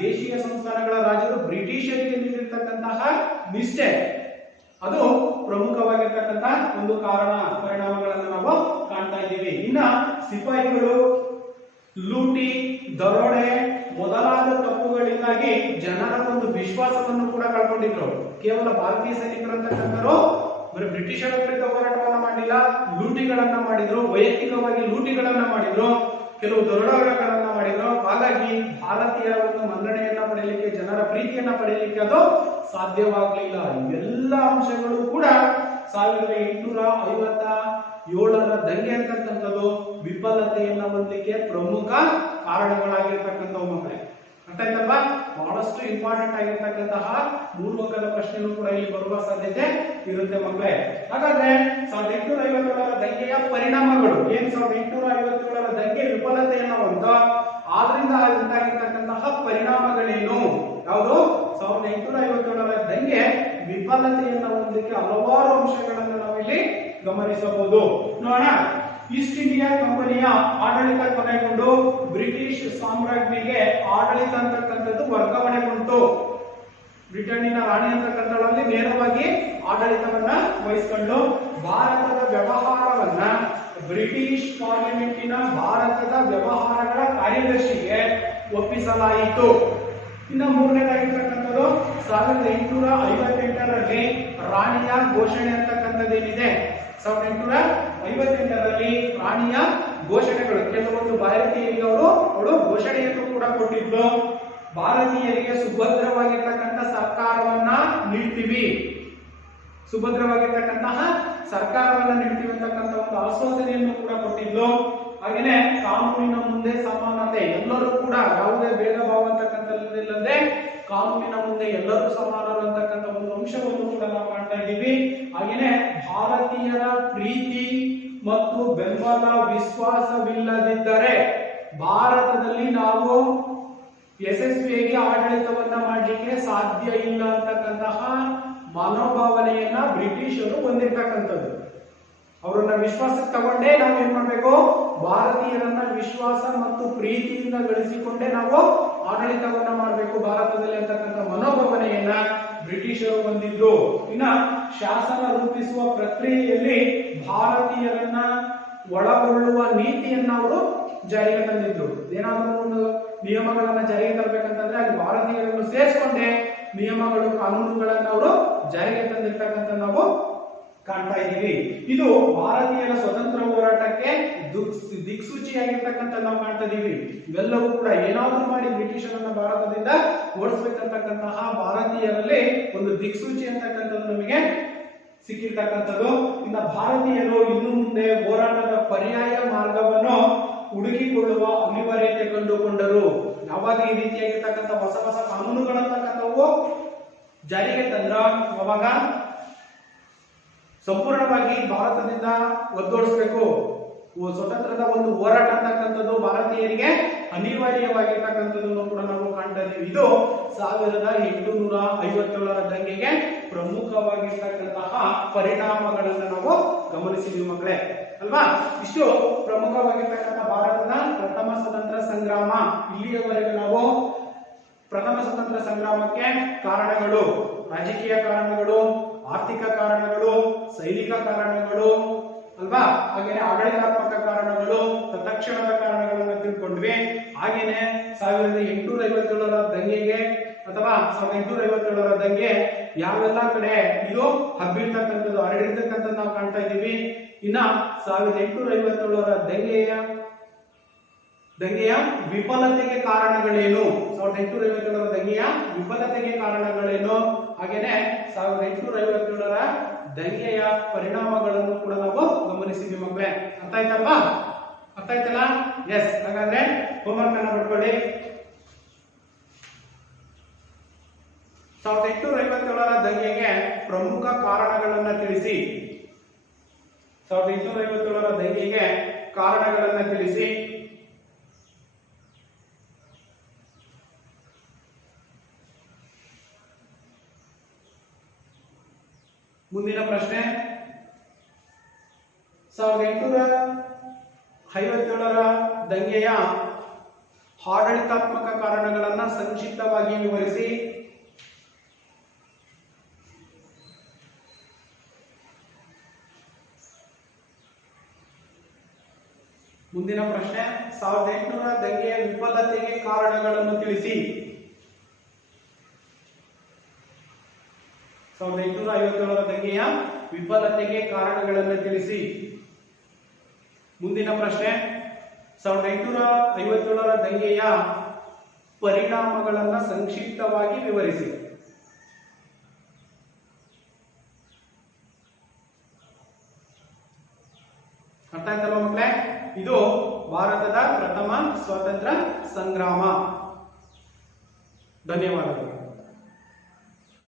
ದೇಶೀಯ ಸಂಸ್ಥಾನಗಳ ರಾಜರು ಬ್ರಿಟಿಷರಿಗೆ ನೀಡಿರ್ತಕ್ಕಂತಹ ನಿಷ್ಠೆ ಅದು ಪ್ರಮುಖವಾಗಿರ್ತಕ್ಕಂಥ ಒಂದು ಪರಿಣಾಮಗಳನ್ನು ನಾವು ಕಾಣ್ತಾ ಇದ್ದೀವಿ. ಇನ್ನ ಸಿಪಾಯಿಗಳು ಲೂಟಿ, ದರೋಡೆ ಮೊದಲಾದ ತಪ್ಪುಗಳಿಂದಾಗಿ ಜನರ ಒಂದು ವಿಶ್ವಾಸವನ್ನು ಕೂಡ ಕಳ್ಕೊಂಡಿದ್ರು. ಕೇವಲ ಭಾರತೀಯ ಸೈನಿಕರು ಅಂತಕ್ಕಂಥವರು ಬರೀ ಬ್ರಿಟಿಷರ ವಿರುದ್ಧ ಹೋರಾಟವನ್ನ ಮಾಡಿಲ್ಲ, ಲೂಟಿಗಳನ್ನ ಮಾಡಿದ್ರು, ವೈಯಕ್ತಿಕವಾಗಿ ಲೂಟಿಗಳನ್ನ ಮಾಡಿದ್ರು, ಕೆಲವು ದರೋಡೆಗಳನ್ನ ಮಾಡಿದ್ರು. ಹಾಗಾಗಿ ಭಾರತೀಯ ಒಂದು ಮನ್ನಣೆಯನ್ನ ಪಡೆಯಲಿಕ್ಕೆ, ಜನರ ಪ್ರೀತಿಯನ್ನ ಪಡೆಯಲಿಕ್ಕೆ ಅದು ಸಾಧ್ಯವಾಗಲಿಲ್ಲ. ಇವೆಲ್ಲ ಅಂಶಗಳು ಕೂಡ 1857ರ ದಂಗೆ ಅಂತಕ್ಕಂಥದ್ದು ವಿಫಲತೆಯನ್ನ ಹೊಂದಲಿಕ್ಕೆ ಪ್ರಮುಖ ಕಾರಣಗಳಾಗಿರ್ತಕ್ಕಂಥವು ಮಕ್ಕಳೇ. ಅರ್ಥ ಆಯ್ತಲ್ವಾ? ಬಹಳಷ್ಟು ಇಂಪಾರ್ಟೆಂಟ್ ಆಗಿರ್ತಕ್ಕಂತಹ 3 ಅಂಕದ ಪ್ರಶ್ನೆಗಳು ಕೂಡ ಇಲ್ಲಿ ಬರುವ ಸಾಧ್ಯತೆ ಇರುತ್ತೆ ಮಕ್ಕಳೇ. ಹಾಗಾದ್ರೆ 1857ರ ದಂಗೆಯ ಪರಿಣಾಮಗಳು ಏನು? 1857ರ ದಂಗೆ ವಿಫಲತೆಯನ್ನ ಹೊಂದ ಆದ್ರಿಂದ ಉಂಟಾಗಿರ್ತಕ್ಕಂತಹ ಪರಿಣಾಮಗಳೇನು? ಯಾವುದು? 1857ರ ದಂಗೆ ವಿಫಲತೆಯನ್ನ ಹೊಂದಲಿಕ್ಕೆ ಹಲವಾರು ಅಂಶಗಳನ್ನು ನಾವಿಲ್ಲಿ ಗಮನಿಸಬಹುದು. ನೋಡೋಣ. ಈಸ್ಟ್ ಇಂಡಿಯಾ ಕಂಪನಿಯ ಆಡಳಿತ ಕೊನೆಗೊಂಡು ಬ್ರಿಟಿಷ್ ಸಾಮ್ರಾಜ್ಞಿಗೆ ಆಡಳಿತ ಅಂತಕ್ಕಂಥದ್ದು ವರ್ಗಾವಣೆಗೊಂಡು ಬ್ರಿಟನ್ನಿನ ರಾಣಿ ಅಂತಕ್ಕಂಥವರಲ್ಲಿ ನೇರವಾಗಿ ಆಡಳಿತವನ್ನ ವಹಿಸಿಕೊಂಡು ಭಾರತದ ವ್ಯವಹಾರವನ್ನ ಬ್ರಿಟಿಷ್ ಪಾರ್ಲಿಮೆಂಟಿನ ಭಾರತದ ವ್ಯವಹಾರಗಳ ಕಾರ್ಯದರ್ಶಿಗೆ ಒಪ್ಪಿಸಲಾಯಿತು. ಇನ್ನು ಮೂರನೇದಾಗಿರ್ತಕ್ಕಂಥದ್ದು 1858ರಲ್ಲಿ ರಾಣಿಯ ಘೋಷಣೆ ಅಂತಕ್ಕಂಥ ಆಗಿರ್ತಕ್ಕಂಥದ್ದೇನಿದೆ 1858ರಲ್ಲಿ ರಾಣಿಯ ಘೋಷಣೆಗಳು, ಕೆಲವೊಂದು ಭಾರತೀಯರಿಗೆ ಅವಳು ಘೋಷಣೆಯನ್ನು ಕೂಡ ಕೊಟ್ಟಿದ್ದು, ಭಾರತೀಯರಿಗೆ ಸುಭದ್ರವಾಗಿರ್ತಕ್ಕಂಥ ಸರ್ಕಾರವನ್ನ ನೀಡ್ತೀವಿ, ಸುಭದ್ರವಾಗಿರ್ತಕ್ಕಂತಹ ಸರ್ಕಾರವನ್ನ ನೀಡ್ತೀವಿ ಅಂತಕ್ಕಂಥ ಒಂದು ಆಶ್ವಾಸನೆಯನ್ನು ಕೂಡ ಕೊಟ್ಟಿದ್ದು. ಹಾಗೇನೆ ಕಾನೂನಿನ ಮುಂದೆ ಸಮಾನತೆ, ಎಲ್ಲರೂ ಕೂಡ ಯಾವುದೇ ಭೇದ ಭಾವ ಅಂತಕ್ಕಂಥದ್ದಿಲ್ಲದೆ ಕಾನೂನಿನ ಮುಂದೆ ಎಲ್ಲರೂ ಸಮಾನರು ಅಂತಕ್ಕಂಥ ಒಂದು ಅಂಶವನ್ನು ಕೂಡ ನಾವು ಕಾಣ್ತಾ ಇದ್ದೀವಿ. ಹಾಗೇನೆ ಭಾರತೀಯರ ಪ್ರೀತಿ ಮತ್ತು ಬೆಂಬಲ ವಿಶ್ವಾಸವಿಲ್ಲದಿದ್ದರೆ ಭಾರತದಲ್ಲಿ ನಾವು ಯಶಸ್ವಿಯಾಗಿ ಆಡಳಿತವನ್ನ ಮಾಡಲಿಕ್ಕೆ ಸಾಧ್ಯ ಇಲ್ಲ ಅಂತಕ್ಕಂತಹ ಮನೋಭಾವನೆಯನ್ನ ಬ್ರಿಟಿಷರು ಹೊಂದಿರ್ತಕ್ಕಂಥದ್ದು. ಅವರನ್ನ ವಿಶ್ವಾಸಕ್ಕೆ ತಗೊಂಡೇ ನಾವು ಏನ್ ಮಾಡ್ಬೇಕು, ಭಾರತೀಯರನ್ನ ವಿಶ್ವಾಸ ಮತ್ತು ಪ್ರೀತಿಯಿಂದ ಗಳಿಸಿಕೊಂಡೇ ನಾವು ಆಡಳಿತವನ್ನ ಮಾಡಬೇಕು ಭಾರತದಲ್ಲಿ ಅಂತಕ್ಕಂಥ ಮನೋಭಾವನೆಯನ್ನ ಬ್ರಿಟಿಷರು ಹೊಂದಿದ್ರು. ಇನ್ನ ಶಾಸನ ರೂಪಿಸುವ ಪ್ರಕ್ರಿಯೆಯಲ್ಲಿ ಭಾರತೀಯರನ್ನ ಒಳಗೊಳ್ಳುವ ನೀತಿಯನ್ನ ಅವರು ಜಾರಿಗೆ ತಂದಿದ್ರು. ಏನಾದರೂ ಒಂದು ನಿಯಮಗಳನ್ನ ಜಾರಿಗೆ ತರಬೇಕಂತಂದ್ರೆ ಅಲ್ಲಿ ಭಾರತೀಯರನ್ನು ಸೇರಿಸಿಕೊಂಡೇ ನಿಯಮಗಳು ಕಾನೂನುಗಳನ್ನ ಅವರು ಜಾರಿಗೆ ತಂದಿರ್ತಕ್ಕಂಥ ನಾವು ಕಾಣ್ತಾ ಇದ್ದೀವಿ. ಇದು ಭಾರತೀಯರ ಸ್ವತಂತ್ರ ಹೋರಾಟಕ್ಕೆ ದಿಕ್ಸೂಚಿಯಾಗಿರ್ತಕ್ಕಂಥ ನಾವು ಕಾಣ್ತಾ ಇದೀವಿ. ಇವೆಲ್ಲವೂ ಕೂಡ ಏನಾದರೂ ಮಾಡಿ ಬ್ರಿಟಿಷರನ್ನ ಭಾರತದಿಂದ ಓಡಿಸ್ಬೇಕಂತಕ್ಕಂತಹ ಭಾರತೀಯರಲ್ಲಿ ಒಂದು ದಿಕ್ಸೂಚಿ ಅಂತಕ್ಕಂಥದ್ದು ನಮಗೆ ಸಿಕ್ಕಿರ್ತಕ್ಕಂಥದ್ದು. ಇನ್ನು ಭಾರತೀಯರು ಇನ್ನು ಮುಂದೆ ಹೋರಾಟದ ಪರ್ಯಾಯ ಮಾರ್ಗವನ್ನು ಹುಡುಕಿಕೊಳ್ಳುವ ಅನಿವಾರ್ಯತೆ ಕಂಡುಕೊಂಡರು. ಯಾವಾಗ ಈ ರೀತಿಯಾಗಿರ್ತಕ್ಕಂಥ ಹೊಸ ಹೊಸ ಕಾನೂನುಗಳಂತಕ್ಕಂಥವು ಜಾರಿಗೆ ತಂದ್ರ ಅವಾಗ ಸಂಪೂರ್ಣವಾಗಿ ಭಾರತದಿಂದ ಒದ್ದೋಡಿಸ್ಬೇಕು, ಸ್ವತಂತ್ರದ ಒಂದು ಹೋರಾಟ ಅಂತಕ್ಕಂಥದ್ದು ಭಾರತೀಯರಿಗೆ ಅನಿವಾರ್ಯವಾಗಿರ್ತಕ್ಕಂಥದ್ದನ್ನು ಕೂಡ ನಾವು ಕಾಣ್ತಾ ಇದ್ದೀವಿ. ಇದು 1857ರ ದಂಗೆಗೆ ಪ್ರಮುಖವಾಗಿರ್ತಕ್ಕಂತಹ ಪರಿಣಾಮಗಳನ್ನ ನಾವು ಗಮನಿಸಿದ್ವಿ ಮಕ್ಕಳೇ ಅಲ್ವಾ. ಇಷ್ಟು ಪ್ರಮುಖವಾಗಿರ್ತಕ್ಕಂಥ ಭಾರತದ ಪ್ರಥಮ ಸ್ವತಂತ್ರ ಸಂಗ್ರಾಮ. ಇಲ್ಲಿಯವರೆಗೆ ನಾವು ಪ್ರಥಮ ಸ್ವತಂತ್ರ ಸಂಗ್ರಾಮಕ್ಕೆ ಕಾರಣಗಳು, ರಾಜಕೀಯ ಕಾರಣಗಳು, ಆರ್ಥಿಕ ಕಾರಣಗಳು, ಸೈನಿಕ ಕಾರಣಗಳು ಅಲ್ವಾ, ಹಾಗೇನೆ ಆಡಳಿತಾತ್ಮಕ ಕಾರಣಗಳು, ತತ್ಕ್ಷಣದ ಕಾರಣಗಳನ್ನ ತಿಳ್ಕೊಂಡ್ವಿ. ಹಾಗೇನೆ 1857ರ ದಂಗೆಗೆ ಅಥವಾ 1857ರ ದಂಗೆ ಯಾವೆಲ್ಲ ಕಡೆ ಇದು ಹಬ್ಬಿರ್ತಕ್ಕಂಥದ್ದು, ಹರಡಿರ್ತಕ್ಕಂಥದ್ದು ನಾವು ಕಾಣ್ತಾ ಇದ್ದೀವಿ. ಇನ್ನ 1857ರ ದಂಗೆಯ ವಿಫಲತೆಗೆ ಕಾರಣಗಳೇನು, 1857ರ ದಂಗೆಯ ವಿಫಲತೆಗೆ ಕಾರಣಗಳೇನು, ಹಾಗೇನೆ 1857ರ ದಂಗೆಯ ಪರಿಣಾಮಗಳನ್ನು ಕೂಡ ನಾವು ಗಮನಿಸಿದ್ವಿ ಮಕ್ಕಳೇ. ಅರ್ಥ ಆಯ್ತಲ್ವಾ? ಅರ್ಥ ಆಯ್ತಲ್ಲ? ಎಸ್. ಹಾಗಾದ್ರೆ ಹೋಮ್ವರ್ಕ್ ಅನ್ನ ಮಾಡ್ಕೊಳ್ಳಿ. 1857ರ ದಂಗೆಗೆ ಪ್ರಮುಖ ಕಾರಣಗಳನ್ನ ತಿಳಿಸಿ. 1857ರ ದಂಗೆಗೆ ಕಾರಣಗಳನ್ನ ತಿಳಿಸಿ. ಮುಂದಿನ ಪ್ರಶ್ನೆ, 1857ರ ದಂಗೆಯ ಆಡಳಿತಾತ್ಮಕ ಕಾರಣಗಳನ್ನ ಸಂಕ್ಷಿಪ್ತವಾಗಿ ವಿವರಿಸಿ. ಮುಂದಿನ ಪ್ರಶ್ನೆ, 1800ರ ದಂಗೆಯ ವಿಫಲತೆಗೆ ಕಾರಣಗಳನ್ನು ತಿಳಿಸಿ. 1857ರ ದಂಗೆಯ ವಿಫಲತೆಗೆ ಕಾರಣಗಳನ್ನು ತಿಳಿಸಿ. ಮುಂದಿನ ಪ್ರಶ್ನೆ, 1857ರ ದಂಗೆಯ ಪರಿಣಾಮಗಳನ್ನು ಸಂಕ್ಷಿಪ್ತವಾಗಿ ವಿವರಿಸಿ. ಅರ್ಥ ಆಯ್ತಲ್ವ ಮಕ್ಕಳೇ? ಇದು ಭಾರತದ ಪ್ರಥಮ ಸ್ವಾತಂತ್ರ್ಯ ಸಂಗ್ರಾಮ. ಧನ್ಯವಾದಗಳು.